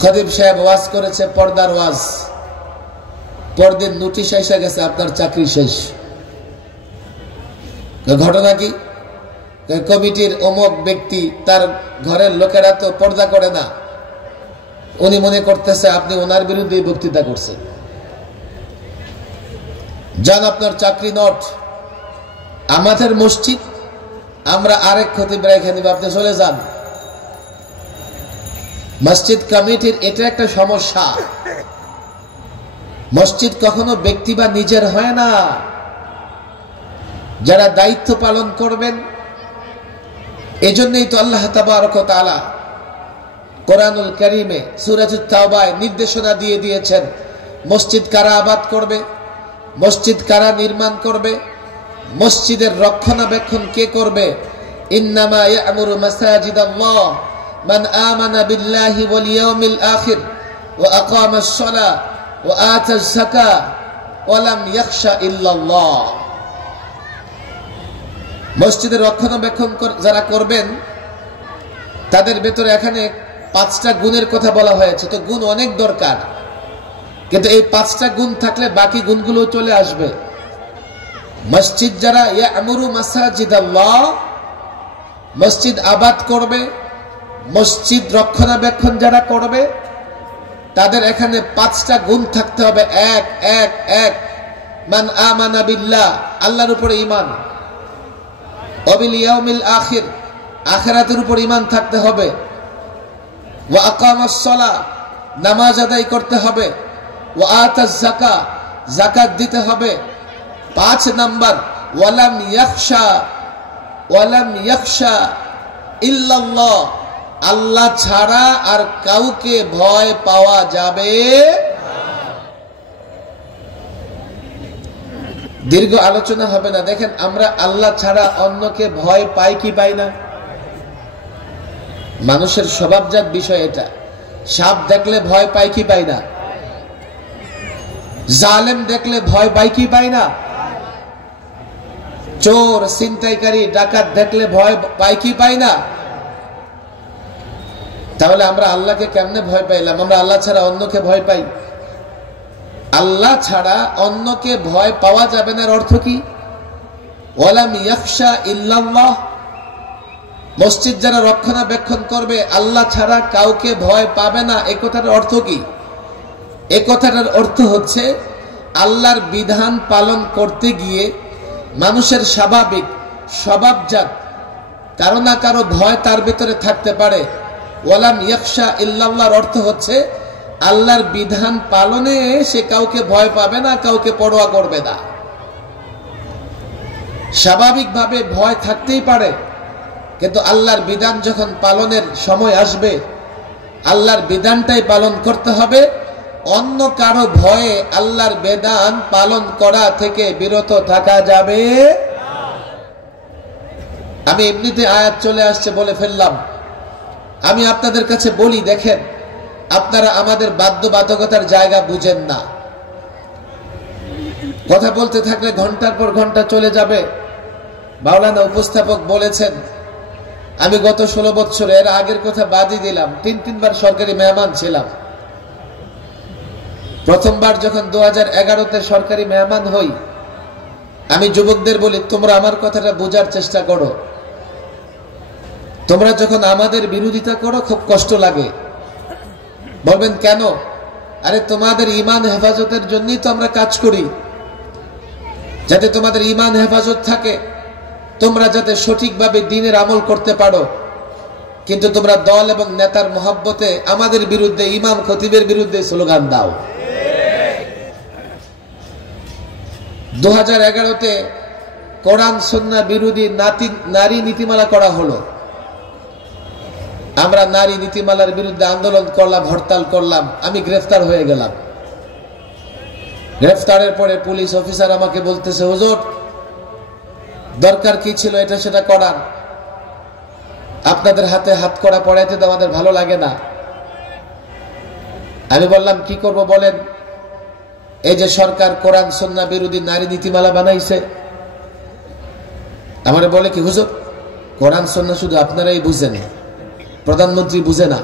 খতিব সাহেব ওয়াজ করেছে, পর্দার ওয়াজ, পরদিন নোটিশ এসে গেছে আপনার চাকরি শেষ। ঘটনা কি? কমিটির অমুক ব্যক্তি, তার ঘরের লোকেরা তো পর্দা করে না, উনি মনে করতেছে আপনি ওনার বিরুদ্ধে বক্তৃতা করছেন, যান আপনার চাকরি নট। আমাদের মসজিদ, আমরা আরেক খতিব রেখে নিব, আপনি চলে যান। মসজিদ কমিটির এটা একটা সমস্যা। মসজিদ কখনো ব্যক্তি বা নিজের হয় না, যারা দায়িত্ব পালন করবেন। এজন্যই তো আল্লাহ তাবারক ওয়া তাআলা কোরআনুল কারীমে সূরাতুত তাওবায় নির্দেশনা দিয়ে দিয়েছেন, মসজিদ কারা আবাদ করবে, মসজিদ কারা নির্মাণ করবে, মসজিদের রক্ষণাবেক্ষণ কে করবে। ইন্নামা ইয়া'মুরু মাসাজিদাল্লাহ মান আমানা বিল্লাহি ওয়াল ইয়াউমিল আখির ওয়া আকামাস সালাহ ওয়া আতাজ যাকাহ ওয়া লাম ইয়াখশা ইল্লাল্লাহ। মসজিদের রক্ষণাবেক্ষণ যারা করবেন তাদের ভেতরে এখানে 5টা গুণের কথা বলা হয়েছে। তো গুণ অনেক দরকার, কিন্তু এই 5টা গুণ থাকলে বাকি গুণগুলো চলে আসবে। মসজিদ যারা ইয়া'মুরু মাসাজিদাল্লাহ, মসজিদ আবাদ করবে, মসজিদ রক্ষণাবেক্ষণ যারা করবে তাদের এখানে 5টা গুণ থাকতে হবে। এক মান আমানা বিল্লাহ, আল্লাহর উপরে ঈমান, ওয়া বিল ইয়াউমিল আখির, আখিরাতের উপর ঈমান থাকতে হবে, ওয়া আকামাস সালাহ, নামাজ আদায় করতে হবে, ওয়া আতাজ যাকাহ, যাকাত দিতে হবে। 5 নাম্বার ওয়ালাম ইয়াখশা ইল্লাল্লাহ, আল্লাহ ছাড়া আর কাউকে ভয় পাওয়া যাবে। দীর্ঘ আলোচনা হবে না। দেখেন, আমরা আল্লাহ ছাড়া অন্যকে ভয় পাই কি পাই না? মানুষের স্বভাবজাত বিষয় এটা। সাপ দেখলে ভয় পাই কি পাই না? জালেম দেখলে ভয় পাই কি পাই না? চোর, ছিনতাইকারী, ডাকাত দেখলে ভয় পাই কি পাই না? তাহলে আমরা আল্লাহকে কেমনে ভয় পাইলাম? আমরা আল্লাহ ছাড়া অন্যকে ভয় পাই। আল্লাহ ছাড়া অন্যকে ভয় পাওয়া যাবে না, এর অর্থ কি? ওয়ালাম ইয়াখশা ইল্লাল্লাহ, মসজিদ যারা রক্ষণাবেক্ষণ করবে আল্লাহ ছাড়া কাউকে ভয় পাবে না, এই কথাটার অর্থ কি? এই কথাটার অর্থ হচ্ছে আল্লাহর বিধান পালন করতে গিয়ে মানুষের স্বাভাবিক স্বভাবজাত কারো না কারো ভয় তার ভিতরে থাকতে পারে। ওয়ালাম ইয়াখশা ইল্লাল্লাহর অর্থ হচ্ছে আল্লাহর বিধান পালনে সে কাউকে ভয় পাবে না, কাউকে পরোয়া করবে না। স্বাভাবিকভাবে ভয় থাকতেই পারে, কিন্তু আল্লাহর বিধান যখন পালনের সময় আসবে আল্লাহর বিধানটাই পালন করতে হবে। অন্য কারো ভয়ে আল্লাহর বিধান পালন করা থেকে বিরত থাকা যাবে। আমি এমনিতে আয়াত চলে আসছে বলে ফেললাম। আমি আপনাদের কাছে বলি, দেখেন, আপনারা আমাদের বাধ্যবাধকতার জায়গা বুঝেন না। কথা বলতে থাকলে ঘন্টার পর ঘন্টা চলে যাবে। মাওলানা উপস্থাপক বলেছেন, আমি গত 16 বছর, এর আগের কথা বাদই দিলাম, 3বার সরকারি মেহমান ছিলাম। প্রথমবার যখন 2011-তে সরকারি মেহমান হই, আমি যুবকদের বলি, তোমরা আমার কথাটা বোঝার চেষ্টা করো। তোমরা যখন আমাদের বিরোধিতা করো খুব কষ্ট লাগে। বলবেন কেন? আরে তোমাদের ঈমান হেফাজতের জন্যই তো আমরা কাজ করি, যাতে তোমাদের ঈমান হেফাজত থাকে, তোমরা যাতে সঠিকভাবে দ্বীনের আমল করতে পারো। কিন্তু তোমরা দল এবং নেতার মহব্বতে আমাদের বিরুদ্ধে, ইমাম খতিবের বিরুদ্ধে স্লোগান দাও। 2011-তে কোরআন সুন্নাহ বিরোধী নারী নীতিমালা করা হলো। আমরা নারী নীতিমালার বিরুদ্ধে আন্দোলন করলাম, হরতাল করলাম। আমি গ্রেফতার হয়ে গেলাম। গ্রেফতারের পরে পুলিশ অফিসার আমাকে বলতেছে, হুজুর দরকার কি ছিল এটা সেটা করার, আপনাদের হাতে হাত করা পড়াইতে তো আমাদের ভালো লাগে না। আমি বললাম, কি করব বলেন? এই যে সরকার কোরআন সুন্নাহ বিরোধী নারী নীতিমালা বানাইছে। আমারে বলে কি, হুজুর কোরআন সুন্নাহ শুধু আপনারাই বুঝেন, প্রধানমন্ত্রী বুঝে না।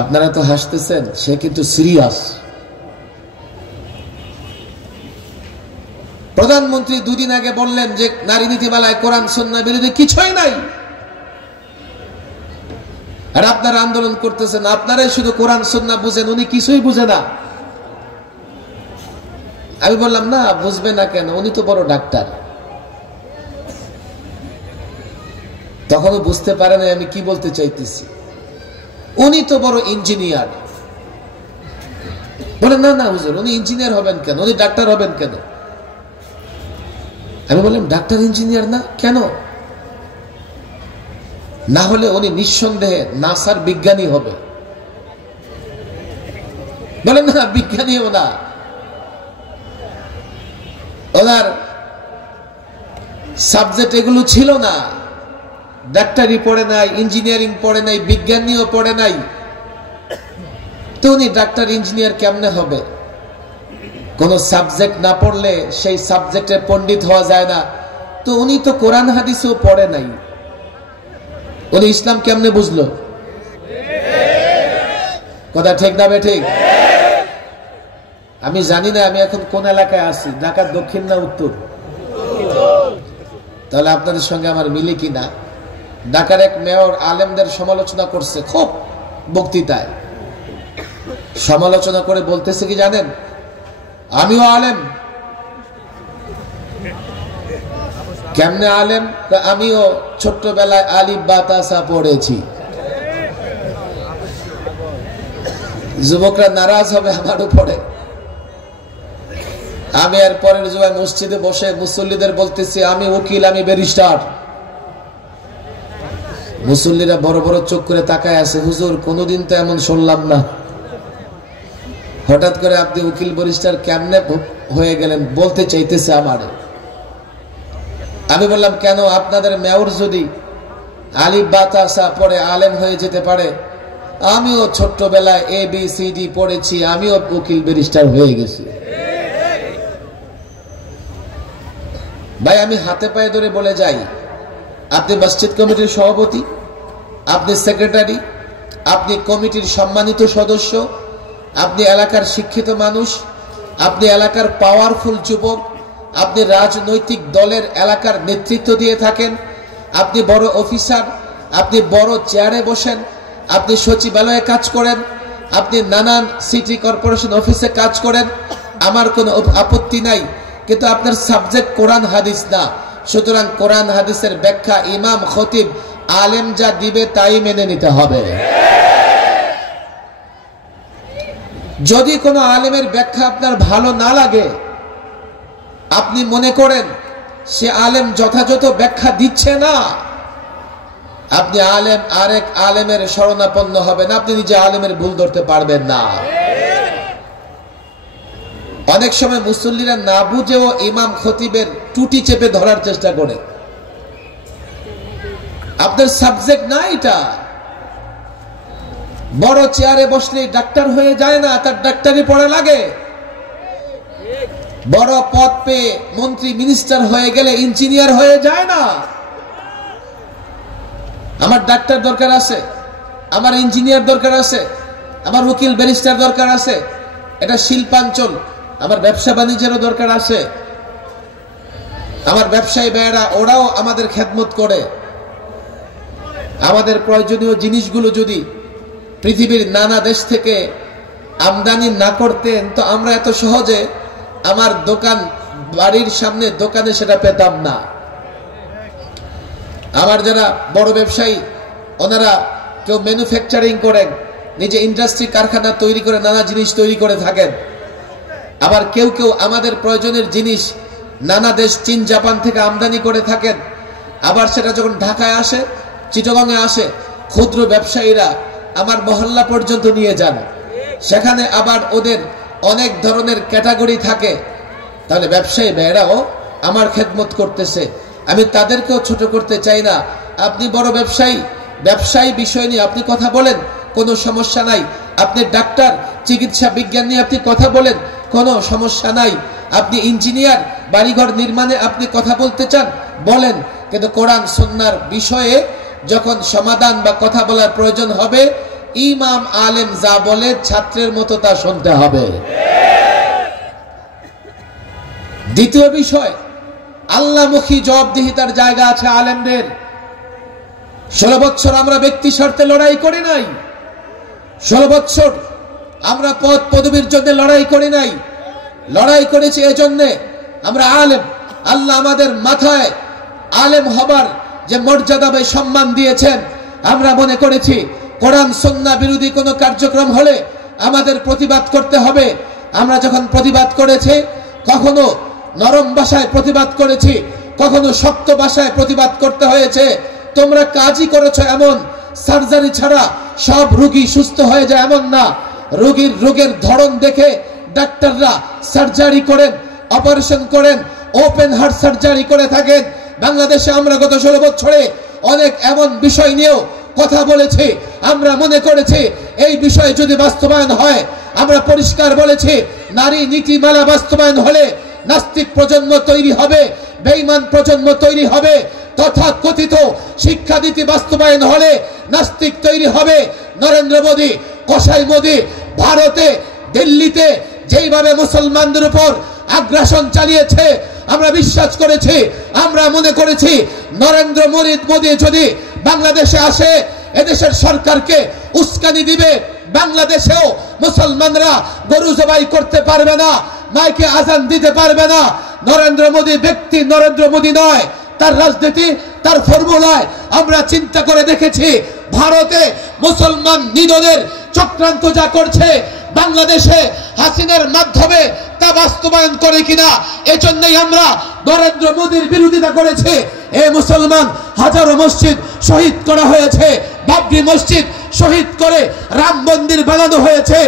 আপনারা তো হাসতেছেন, সে কিন্তু সিরিয়াস। প্রধানমন্ত্রী 2 দিন আগে বললেন যে নারী নীতিমালায় কোরআন সুন্নাহ বিরোধী কিছুই নাই, আর আপনারা আন্দোলন করতেছেন। আপনারাই শুধু কোরআন সুন্নাহ বুঝেন, উনি কিছুই বুঝে না। আমি বললাম, না বুঝবে না কেন, উনি তো বড় ডাক্তার। তখনও বুঝতে পারে না আমি কি বলতে চাইতেছি। উনি তো বড় ইঞ্জিনিয়ার। বলেন না না হুজুর, উনি ইঞ্জিনিয়ার হবেন কেন, উনি ডাক্তার হবেন কেন? আমি বললাম ডাক্তার ইঞ্জিনিয়ার না কেন? না হলে উনি নিঃসন্দেহে নাসার বিজ্ঞানী হবে। বলেন না বিজ্ঞানীও না, ওনার সাবজেক্ট এগুলো ছিল না, ডাক্তারি পড়ে নাই, ইঞ্জিনিয়ারিং পড়ে নাই, বিজ্ঞানীও পড়ে নাই, তো উনি ডাক্তার ইঞ্জিনিয়ার কেমনে হবে? কোন সাবজেক্ট না পড়লে সেই সাবজেক্টে পণ্ডিত হওয়া যায় না। তো উনি তো কোরআন হাদিসও পড়ে নাই, উনি ইসলাম কেমনে বুঝলো? কথা ঠিক না বে ঠিক? আমি জানি না আমি এখন কোন এলাকায় আছি, ঢাকার দক্ষিণ না উত্তর, তাহলে আপনাদের সঙ্গে আমার মিলে কিনা। ঢাকার এক মেয়র আলেমদের সমালোচনা করছে, খুব বক্তৃতায় সমালোচনা করে বলতেছে কি জানেন, আমিও আলেম। কেমনে আলেম? আমিও ছোট্টবেলায় আলিফ বা তাসা পড়েছি। যুবকরা নারাজ হবে আমার উপরে। আমি আর পরের জুমায় মসজিদে বসে মুসল্লিদের বলতেছি আমি উকিল, আমি ব্যারিস্টার। মুসল্লিরা বড় বড় চোখ করে তাকায় আছে, হুজুর কোনোদিন তো এমন শুনলাম না, হঠাৎ করে আপনি উকিল ব্যারিস্টার কেমনে হয়ে গেলেন? বলতে চাইতেছে আমারে। আমি বললাম কেন, আপনাদের মেয়র যদি আলিফ বা তাসা পড়ে আলেম হয়ে যেতে পারে, আমিও ছোট্টবেলায় ABCD পড়েছি, আমিও উকিল ব্যারিস্টার হয়ে গেছি। ভাই আমি হাতে পায়ে ধরে বলে যাই, আপনি মসজিদ কমিটির সভাপতি, আপনি সেক্রেটারি, আপনি কমিটির সম্মানিত সদস্য, আপনি এলাকার শিক্ষিত মানুষ, আপনি এলাকার পাওয়ারফুল যুবক, আপনি রাজনৈতিক দলের এলাকার নেতৃত্ব দিয়ে থাকেন, আপনি বড় অফিসার, আপনি বড় চেয়ারে বসেন, আপনি সচিবালয়ে কাজ করেন, আপনি নানান সিটি কর্পোরেশন অফিসে কাজ করেন, আমার কোনো আপত্তি নাই, কিন্তু আপনার সাবজেক্ট কোরআন হাদিস না। সুতরাং কোরআন হাদিসের ব্যাখ্যা ইমাম খতিব আলেম যা দিবে তাই মেনে নিতে হবে। যদি কোনো আলেমের ব্যাখ্যা আপনার ভালো না লাগে, আপনি মনে করেন সে আলেম যথাযথ ব্যাখ্যা দিচ্ছে না, আপনি আলেম আরেক আলেমের শরণাপন্ন হবেন, আপনি নিজে আলেমের ভুল ধরতে পারবেন না। অনেক সময় মুসল্লিরা না বুঝেও ইমাম খতিবের টুটি চেপে ধরার চেষ্টা করে। আপনার সাবজেক্ট না এটা। বড় চেয়ারে বসলে ডাক্তার হয়ে যায় না, তার ডাক্তারি পড়া লাগে। বড় পদ পেয়ে মন্ত্রী মিনিস্টার হয়ে গেলে ইঞ্জিনিয়ার হয়ে যায় না। আমার ডাক্তার দরকার আছে, আমার ইঞ্জিনিয়ার দরকার আছে, আমার উকিল ব্যারিস্টার দরকার আছে, এটা শিল্পাঞ্চল, আমার ব্যবসা বাণিজ্যেরও দরকার আছে। আমার ব্যবসায়ী ভাইয়েরা ওরাও আমাদের খেদমত করে। আমাদের প্রয়োজনীয় জিনিসগুলো যদি পৃথিবীর নানা দেশ থেকে আমদানি না করতেন, তো আমরা এত সহজে আমার দোকান বাড়ির সামনে দোকানে সেটা পেতাম না। আমার যারা বড় ব্যবসায়ী, ওনারা কেউ ম্যানুফ্যাকচারিং করেন, নিজে ইন্ডাস্ট্রি কারখানা তৈরি করে নানা জিনিস তৈরি করে থাকেন। আবার কেউ কেউ আমাদের প্রয়োজনের জিনিস নানা দেশ, চীন জাপান থেকে আমদানি করে থাকেন। আবার সেটা যখন ঢাকায় আসে, চিটাগংয়ে আসে, ক্ষুদ্র ব্যবসায়ীরা আমার মহল্লা পর্যন্ত নিয়ে যান। সেখানে আবার ওদের অনেক ধরনের ক্যাটাগরি থাকে। তাহলে ব্যবসায়ী ভাইয়েরাও আমার খেদমত করতেছে, আমি তাদেরকেও ছোট করতে চাই না। আপনি বড় ব্যবসায়ী, ব্যবসায়ী বিষয় নিয়ে আপনি কথা বলেন, কোনো সমস্যা নাই। আপনি ডাক্তার, চিকিৎসা বিজ্ঞান নিয়ে আপনি কথা বলেন, কোনো সমস্যা নাই। আপনি ইঞ্জিনিয়ার, বাড়িঘর নির্মাণে আপনি কথা বলতে চান, বলেন। কিন্তু কোরআন সুন্নাহর বিষয়ে যখন সমাধান বা কথা বলার প্রয়োজন হবে, ইমাম আলেম যা বলে ছাত্রের মতো তা শুনতে হবে। দ্বিতীয় বিষয়, আল্লাহমুখী জবাবদিহিতার জায়গা আছে আলেমদের। 16 বছর আমরা ব্যক্তি স্বার্থে লড়াই করি নাই। 16 বছর আমরা পদ পদবীর জন্য লড়াই করি নাই। লড়াই করেছি এজন্যে আমরা আলেম। আল্লাহ আমাদের মাথায় আলেম হবার যে মর্যাদা বা সম্মান দিয়েছেন, আমরা মনে করেছি কোরআন সুন্নাহ বিরোধী কোনো কার্যক্রম হলে আমাদের প্রতিবাদ করতে হবে। আমরা যখন প্রতিবাদ করেছি, কখনো নরম ভাষায় প্রতিবাদ করেছি, কখনো শক্ত ভাষায় প্রতিবাদ করতে হয়েছে। তোমরা কাজই করেছো এমন, সার্জারি ছাড়া সব রোগী সুস্থ হয়ে যায় এমন না। রোগের ধরন দেখে ডাক্তাররা সার্জারি করেন, অপারেশন করেন, ওপেন হার্ট সার্জারি করে থাকেন। বাংলাদেশে আমরা গত 16 বছরে অনেক এমন বিষয় নিয়েও কথা বলেছি। আমরা মনে করেছি এই বিষয় যদি বাস্তবায়ন হয়, আমরা পরিষ্কার বলেছি নারী নীতিমালা বাস্তবায়ন হলে নাস্তিক প্রজন্ম তৈরি হবে, বেঈমান প্রজন্ম তৈরি হবে। তথা কথিত শিক্ষানীতি বাস্তবায়ন হলে নাস্তিক তৈরি হবে। নরেন্দ্র মোদী, কসাই মোদী ভারতে, দিল্লিতে যেইভাবে মুসলমানদের উপর আগ্রাসন চালিয়েছে, আমরা বিশ্বাস করেছি, আমরা মনে করেছি নরেন্দ্র মোদী যদি বাংলাদেশে আসে, এদেশের সরকারকে উস্কানি দিবে। বাংলাদেশেও মুসলমানরা গরু জবাই করতে পারবে না, মাইকে আজান দিতে পারবে না। নরেন্দ্র মোদী ব্যক্তি নরেন্দ্র মোদী নয়, তার রাজনীতি, তার ফর্মুলায় আমরা চিন্তা করে দেখেছি। ভারতে মুসলমান নিধনের চক্রান্ত যা করছে, বাংলাদেশে হাসিনার মাধ্যমে তা বাস্তবায়ন করে কিনা, এজন্যই আমরা নরেন্দ্র মোদীর বিরোধিতা করেছি। এই মুসলমান হাজারো মসজিদ শহীদ করা হয়েছে, বাবরি মসজিদ শহীদ করে রাম মন্দির বানানো হয়েছে।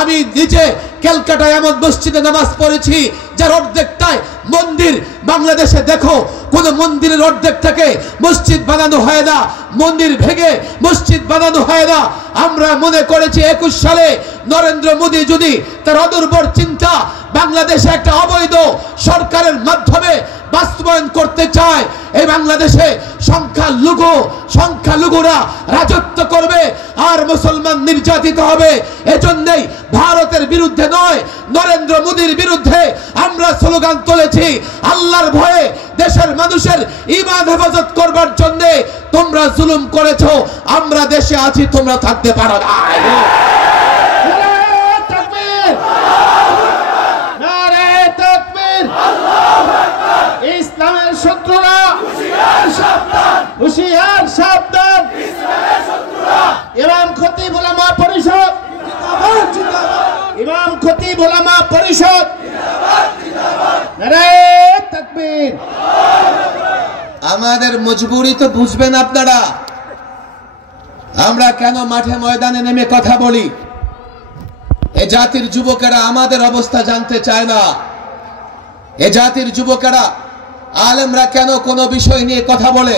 আমি নিজে ক্যালকাটায় এমন মসজিদে নামাজ পড়েছি যার অর্ধেকটাই মন্দির। বাংলাদেশে দেখো কোন মন্দিরের অর্ধেক থেকে মসজিদ বানানো হয় না, মন্দির ভেঙে মসজিদ বানানো হয় না। আমরা মনে করেছি 21 সালে নরেন্দ্র মোদী যদি তার অদূরবর চিন্তা বাংলাদেশে একটা অবৈধ সরকারের মাধ্যমে বাস্তবায়ন করতে চায়, এই বাংলাদেশে সংখ্যালঘুরা রাজত্ব করবে আর মুসলমান নির্যাতিত হবে। এজন্যই ভারতের বিরুদ্ধে নয়, নরেন্দ্র মোদীর বিরুদ্ধে আমরা স্লোগান তুলেছি। আল্লাহর ভয়ে দেশের মানুষের ঈমান হেফাজত করবার জন্য তোমরা জুলুম করেছো, আমরা দেশে আছি, তোমরা থাকতে পারো না। ইসলামের শত্রুরা হুঁশিয়ার সাবধান। ইমাম খতিব উলামা পরিষদ, ইমাম খতিব উলামা পরিষদ, নারে তাকবীর। আমাদের মজবুরি তো বুঝবেন আপনারা, আমরা কেন মাঠে ময়দানে নেমে কথা বলি। এ জাতির যুবকেরা আমাদের অবস্থা জানতে চায় না। এ জাতির যুবকেরা, আলেমরা কেন কোনো বিষয় নিয়ে কথা বলে,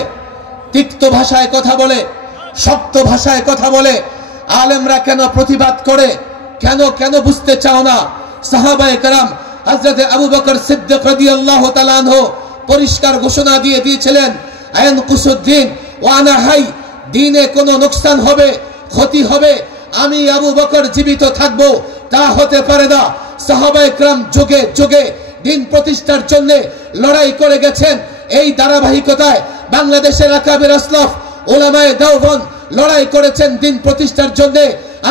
তিক্ত ভাষায় কথা বলে, শক্ত ভাষায় কথা বলে, আলেমরা কেন প্রতিবাদ করে, কেন বুঝতে চাও না। সাহাবায়ে কেরাম হযরত আবু বকর সিদ্দিক রাদিয়াল্লাহু তাআলা আনহু পরিষ্কার ঘোষণা দিয়েছিলেন, আয়ানকুসুদ্দিন ওয়া আনা হাই, দ্বীনে কোনো নোকসান হবে, ক্ষতি হবে, আমি আবু বকর জীবিত থাকব, তা হতে পারে না। সাহাবায়ে কেরাম যুগে যুগে দিন প্রতিষ্ঠার জন্য লড়াই করে গেছেন। এই ধারাবাহিকতায় বাংলাদেশের আকাবের আসলাফ উলামায়ে দেওবন্দ লড়াই করেছেন দিন প্রতিষ্ঠার জন্য।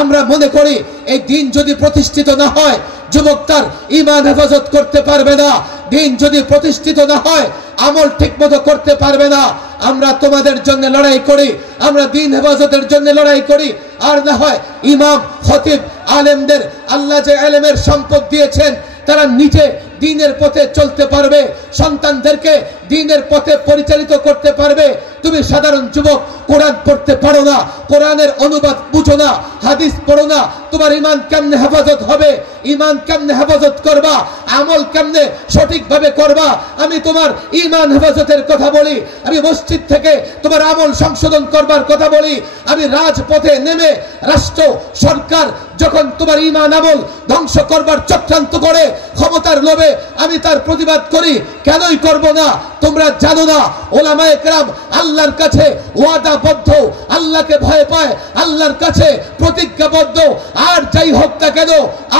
আমরা মনে করি এই দিন যদি প্রতিষ্ঠিত না হয়, যুবক তার ঈমান হেফাজত করতে পারবে না। দিন যদি প্রতিষ্ঠিত না হয়, আমল ঠিকমতো করতে পারবে না। আমরা তোমাদের জন্য লড়াই করি, আমরা দিন হেফাজতের জন্য লড়াই করি। আর না হয় ইমাম, খতিব, আলেমদের আল্লাহ যে ইলমের সম্পদ দিয়েছেন, তারা নিজে দ্বীনের পথে চলতে পারবে, সন্তানদেরকে দ্বীনের পথে পরিচালিত করতে পারবে। তুমি সাধারণ যুবক কোরআন পড়তে পারো না, কোরআনের অনুবাদ বুঝো না, হাদিস পড়ো না, তোমার ঈমান কেমনে হেফাজত হবে? ঈমান কেমনে হেফাজত করবা? আমল কেমনে সঠিকভাবে করবা? আমি তোমার ঈমান হেফাজতের কথা বলি, আমি মসজিদ থেকে তোমার আমল সংশোধন করবার কথা বলি। আমি রাজপথে নেমে রাষ্ট্র সরকার যখন তোমার ঈমান আমল ধ্বংস করবার চক্রান্ত করে ক্ষমতার লোভে, আমি তার প্রতিবাদ করি। কেনই করব না? তোমরা জানো না ওলামায়ে কেরাম আল্লাহর কাছে ওয়াদাবদ্ধ, আল্লাহকে ভয় পায়, আল্লাহর কাছে প্রতিজ্ঞাবদ্ধ। আর যাই হোক না কেন,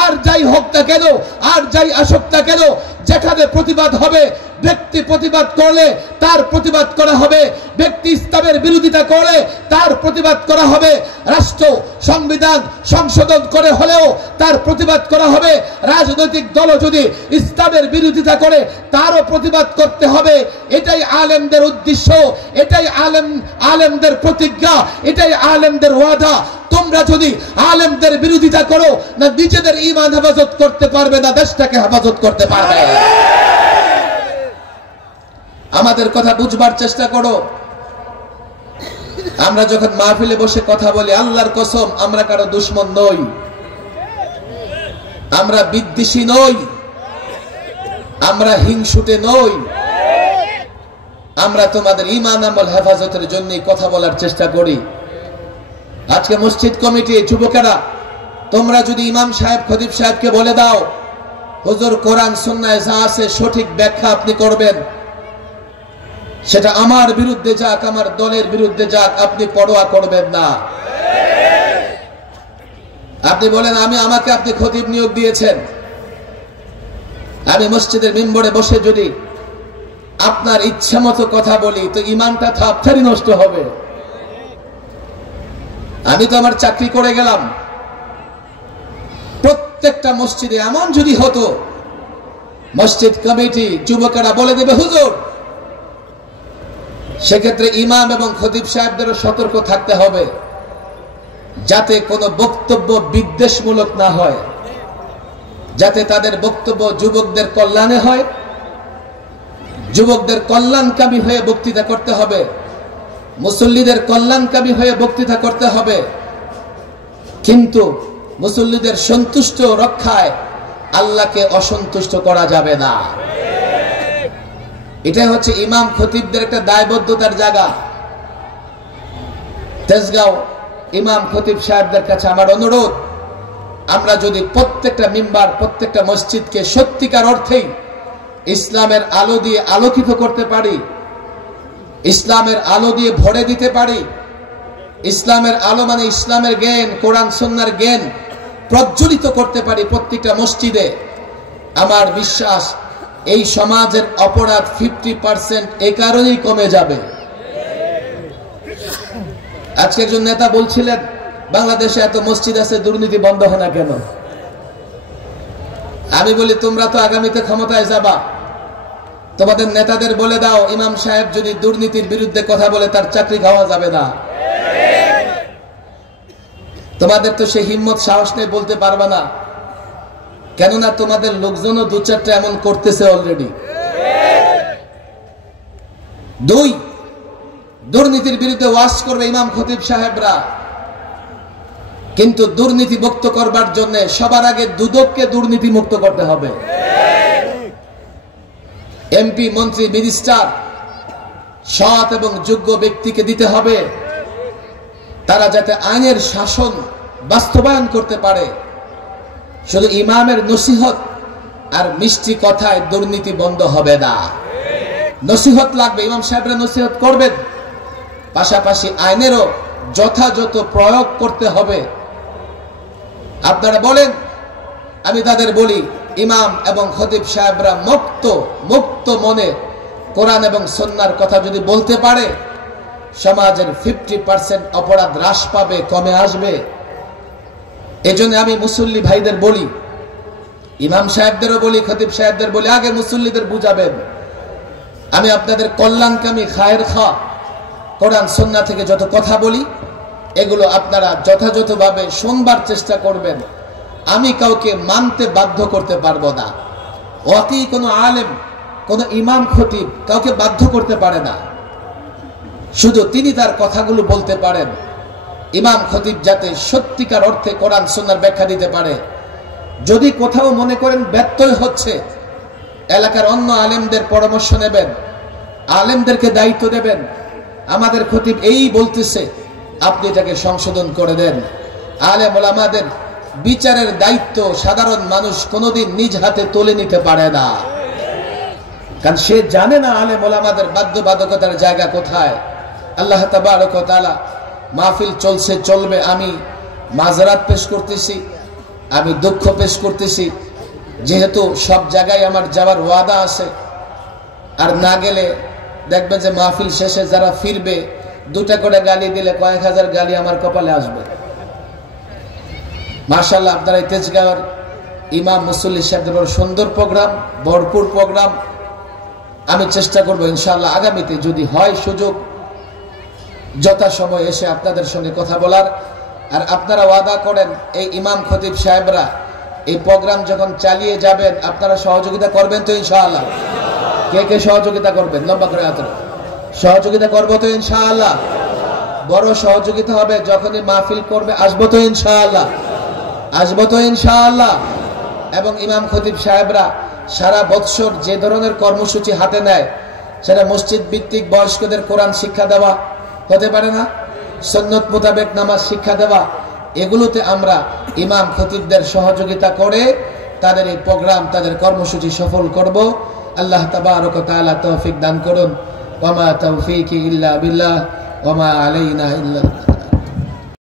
আর যাই হোক না কেন, আর যাই আসুক না কেন, যেখানে প্রতিবাদ হবে, ব্যক্তি প্রতিবাদ করলে তার প্রতিবাদ করা হবে, ব্যক্তি ইসলামের বিরোধিতা করলে তার প্রতিবাদ করা হবে, রাষ্ট্র সংবিধান সংশোধন করে হলেও তার প্রতিবাদ করা হবে, রাজনৈতিক দল যদি ইসলামের বিরোধিতা করে তারও প্রতিবাদ করতে হবে। এটাই আলেমদের উদ্দেশ্য, এটাই আলেমদের প্রতিজ্ঞা, এটাই আলেমদের ওয়াদা। তোমরা যদি আলেমদের বিরোধিতা করো, না নিজেদের ঈমান হেফাজত করতে পারবে, না দেশটাকে হেফাজত করতে পারবে। আমাদের কথা বুঝবার চেষ্টা করো। আমরা যখন মাহফিলে বসে কথা বলি, আল্লাহর কসম আমরা কারো দুশমন নই, আমরা বিদ্বেষী নই, আমরা হিংসুটে নই। আমরা তোমাদের ঈমান আমল হেফাজতের জন্য কথা বলার চেষ্টা করি। আজকে মসজিদ কমিটি, যুবকেরা, তোমরা যদি ইমাম সাহেব, খতিব সাহেবকে বলে দাও, হুজুর কোরআন সুন্নায় যা আছে সঠিক ব্যাখ্যা আপনি করবেন, সেটা আমার বিরুদ্ধে যাক, আমার দলের বিরুদ্ধে যাক, আপনি পরোয়া করবেন না। আপনি বলেন আমাকে আপনি খতিব নিয়োগ দিয়েছেন, আমি মসজিদের মিম্বরে বসে যদি আপনার ইচ্ছা মতো কথা বলি, তো ঈমানটা থাপথারি নষ্ট হবে। আমি তো আমার চাকরি করে গেলাম। প্রত্যেকটা মসজিদে এমন যদি হতো, মসজিদ কমিটি, যুবকেরা বলে দেবে হুজুর, সেক্ষেত্রে ইমাম এবং খতিব সাহেবদেরও সতর্ক থাকতে হবে, যাতে কোনো বক্তব্য বিদ্বেষমূলক না হয়, যাতে তাদের বক্তব্য যুবকদের কল্যাণে হয়। যুবকদের কল্যাণকামী হয়ে বক্তৃতা করতে হবে, মুসল্লিদের কল্যাণকামী হয়ে বক্তৃতা করতে হবে, কিন্তু মুসল্লিদের সন্তুষ্ট রক্ষায় আল্লাহকে অসন্তুষ্ট করা যাবে না। এটাই হচ্ছে ইমাম খতিবদের একটা দায়বদ্ধতার জায়গা। তেজগাঁও ইমাম খতিব সাহেবদের কাছে আমার অনুরোধ, আমরা যদি প্রত্যেকটা মিম্বার, প্রত্যেকটা মসজিদকে সত্যিকার অর্থেই ইসলামের আলো দিয়ে আলোকিত করতে পারি, ইসলামের আলো দিয়ে ভরে দিতে পারি, ইসলামের আলো মানে ইসলামের জ্ঞান, কোরআন সুন্নাহর জ্ঞান প্রজ্বলিত করতে পারি প্রত্যেকটা মসজিদে, আমার বিশ্বাস এই সমাজের অপরাধ 50% এই কারণেই কমে যাবে। আজকে একজন নেতা বলছিলেন, বাংলাদেশে এত মসজিদ আছে, দুর্নীতি বন্ধ হয় না কেন? আমি বলি, তোমরা তো আগামীতে ক্ষমতায় যাবা, তোমাদের নেতাদের বলে দাও, ইমাম সাহেব যদি দুর্নীতির বিরুদ্ধে কথা বলে তার চাকরি খাওয়া যাবে না। তোমাদের তো সেই হিম্মত সাহস নেই, বলতে পারবে না, কেননা তোমাদের লোকজনও দু চারটা এমন করতেছে অলরেডি। 2, দুর্নীতির বিরুদ্ধে ওয়াজ করবে ইমাম খতিব সাহেবরা, কিন্তু দুর্নীতি মুক্ত করবার জন্য সবার আগে দুদককে দুর্নীতি মুক্ত করতে হবে। এমপি, মন্ত্রী, মিনিস্টার সৎ এবং যোগ্য ব্যক্তিকে দিতে হবে, তারা যাতে আইনের শাসন বাস্তবায়ন করতে পারে। শুধু ইমামের নসিহত আর মিষ্টি কথায় দুর্নীতি বন্ধ হবে না। নসিহত লাগবে, ইমাম সাহেবরা নসিহত করবেন, পাশাপাশি আইনেরও যথাযথ প্রয়োগ করতে হবে। আপনারা বলেন, আমি তাদের বলি, ইমাম এবং খতিব সাহেবরা মুক্ত মনে কোরআন এবং সুন্নাহর কথা যদি বলতে পারে, সমাজের 50% অপরাধ হ্রাস পাবে, কমে আসবে। এজন্য আমি মুসল্লি ভাইদের বলি, ইমাম সাহেবদেরও বলি, খতিব সাহেবদের বলি, আগে মুসল্লিদের বুঝাবেন, আমি আপনাদের কল্যাণকামী খায়ের খা কোরআন সুন্নাহ থেকে যত কথা বলি, এগুলো আপনারা যথাযথভাবে শুনবার চেষ্টা করবেন। আমি কাউকে মানতে বাধ্য করতে পারবো না। ওয়াকি কোনো আলেম, কোনো ইমাম খতিব কাউকে বাধ্য করতে পারে না, শুধু তিনি তার কথাগুলো বলতে পারেন। ইমাম খতিব যাতে সত্যিকার অর্থে কোরআন সুন্নাহর ব্যাখ্যা দিতে পারে। যদি কোথাও মনে করেন ব্যত্যয় হচ্ছে, এলাকার অন্য আলেমদের পরামর্শ নেবেন, আলেমদেরকে দায়িত্ব দেবেন, আমাদের খতিব এই বলতেছে, আপনি এটাকে সংশোধন করে দেন। আলেম ওলামাদের বিচারের দায়িত্ব সাধারণ মানুষ কোনোদিন নিজ হাতে তুলে নিতে পারে না, কারণ সে জানে না আলেম ওলামাদের বাধ্যবাধকতার জায়গা কোথায়। আল্লাহ তাবারক ওয়া তাআলা, মাহফিল চলছে, চলবে, আমি মাযরাত পেশ করতেছি, আমি দুঃখ পেশ করতেছি, যেহেতু সব জায়গায় আমার যাওয়ার ওয়াদা আছে, আর না গেলে দেখবেন যে মাহফিল শেষে যারা ফিরবে 2টা করে গালি দিলে কয়েক হাজার গালি আমার কপালে আসবে। মাশাআল্লাহ, আপনারা এই তেজগাঁওয়ের ইমাম মুসল্লি সাহেবদের বড় সুন্দর প্রোগ্রাম, ভরপুর প্রোগ্রাম। আমি চেষ্টা করবো ইনশাআল্লাহ আগামীতে যদি হয় সুযোগ, যথাসময় এসে আপনাদের সঙ্গে কথা বলার। আর আপনারা ওয়াদা করেন এই ইমাম খতিব সাহেবরা এই প্রোগ্রাম যখন চালিয়ে যাবেন আপনারা সহযোগিতা করবেন তো ইনশাআল্লাহ? কে কে সহযোগিতা করবেন? লম্বা করে হাত। সহযোগিতা করবো তো ইনশাআল্লাহ? বড় সহযোগিতা হবে যখনই মাহফিল করবে, আসবো তো ইনশাআল্লাহ? আসবো তো ইনশাআল্লাহ? এবং ইমাম খতিব সাহেবরা সারা বৎসর যে ধরনের কর্মসূচি হাতে নেয়, সেটা মসজিদ ভিত্তিক বয়স্কদের কোরআন শিক্ষা দেওয়া হতে পারে না, সুন্নত মোতাবেক নামাজ শিক্ষা দেওয়া, এগুলোতে আমরা ইমাম খতিবদের সহযোগিতা করে তাদের এই প্রোগ্রাম, তাদের কর্মসূচি সফল করব। আল্লাহ তাবারক ওয়া তাআলা তৌফিক দান করুন। ওয়া মা তাওফীকি ইল্লা বিল্লাহ ওয়া মা আলাইনা ইল্লা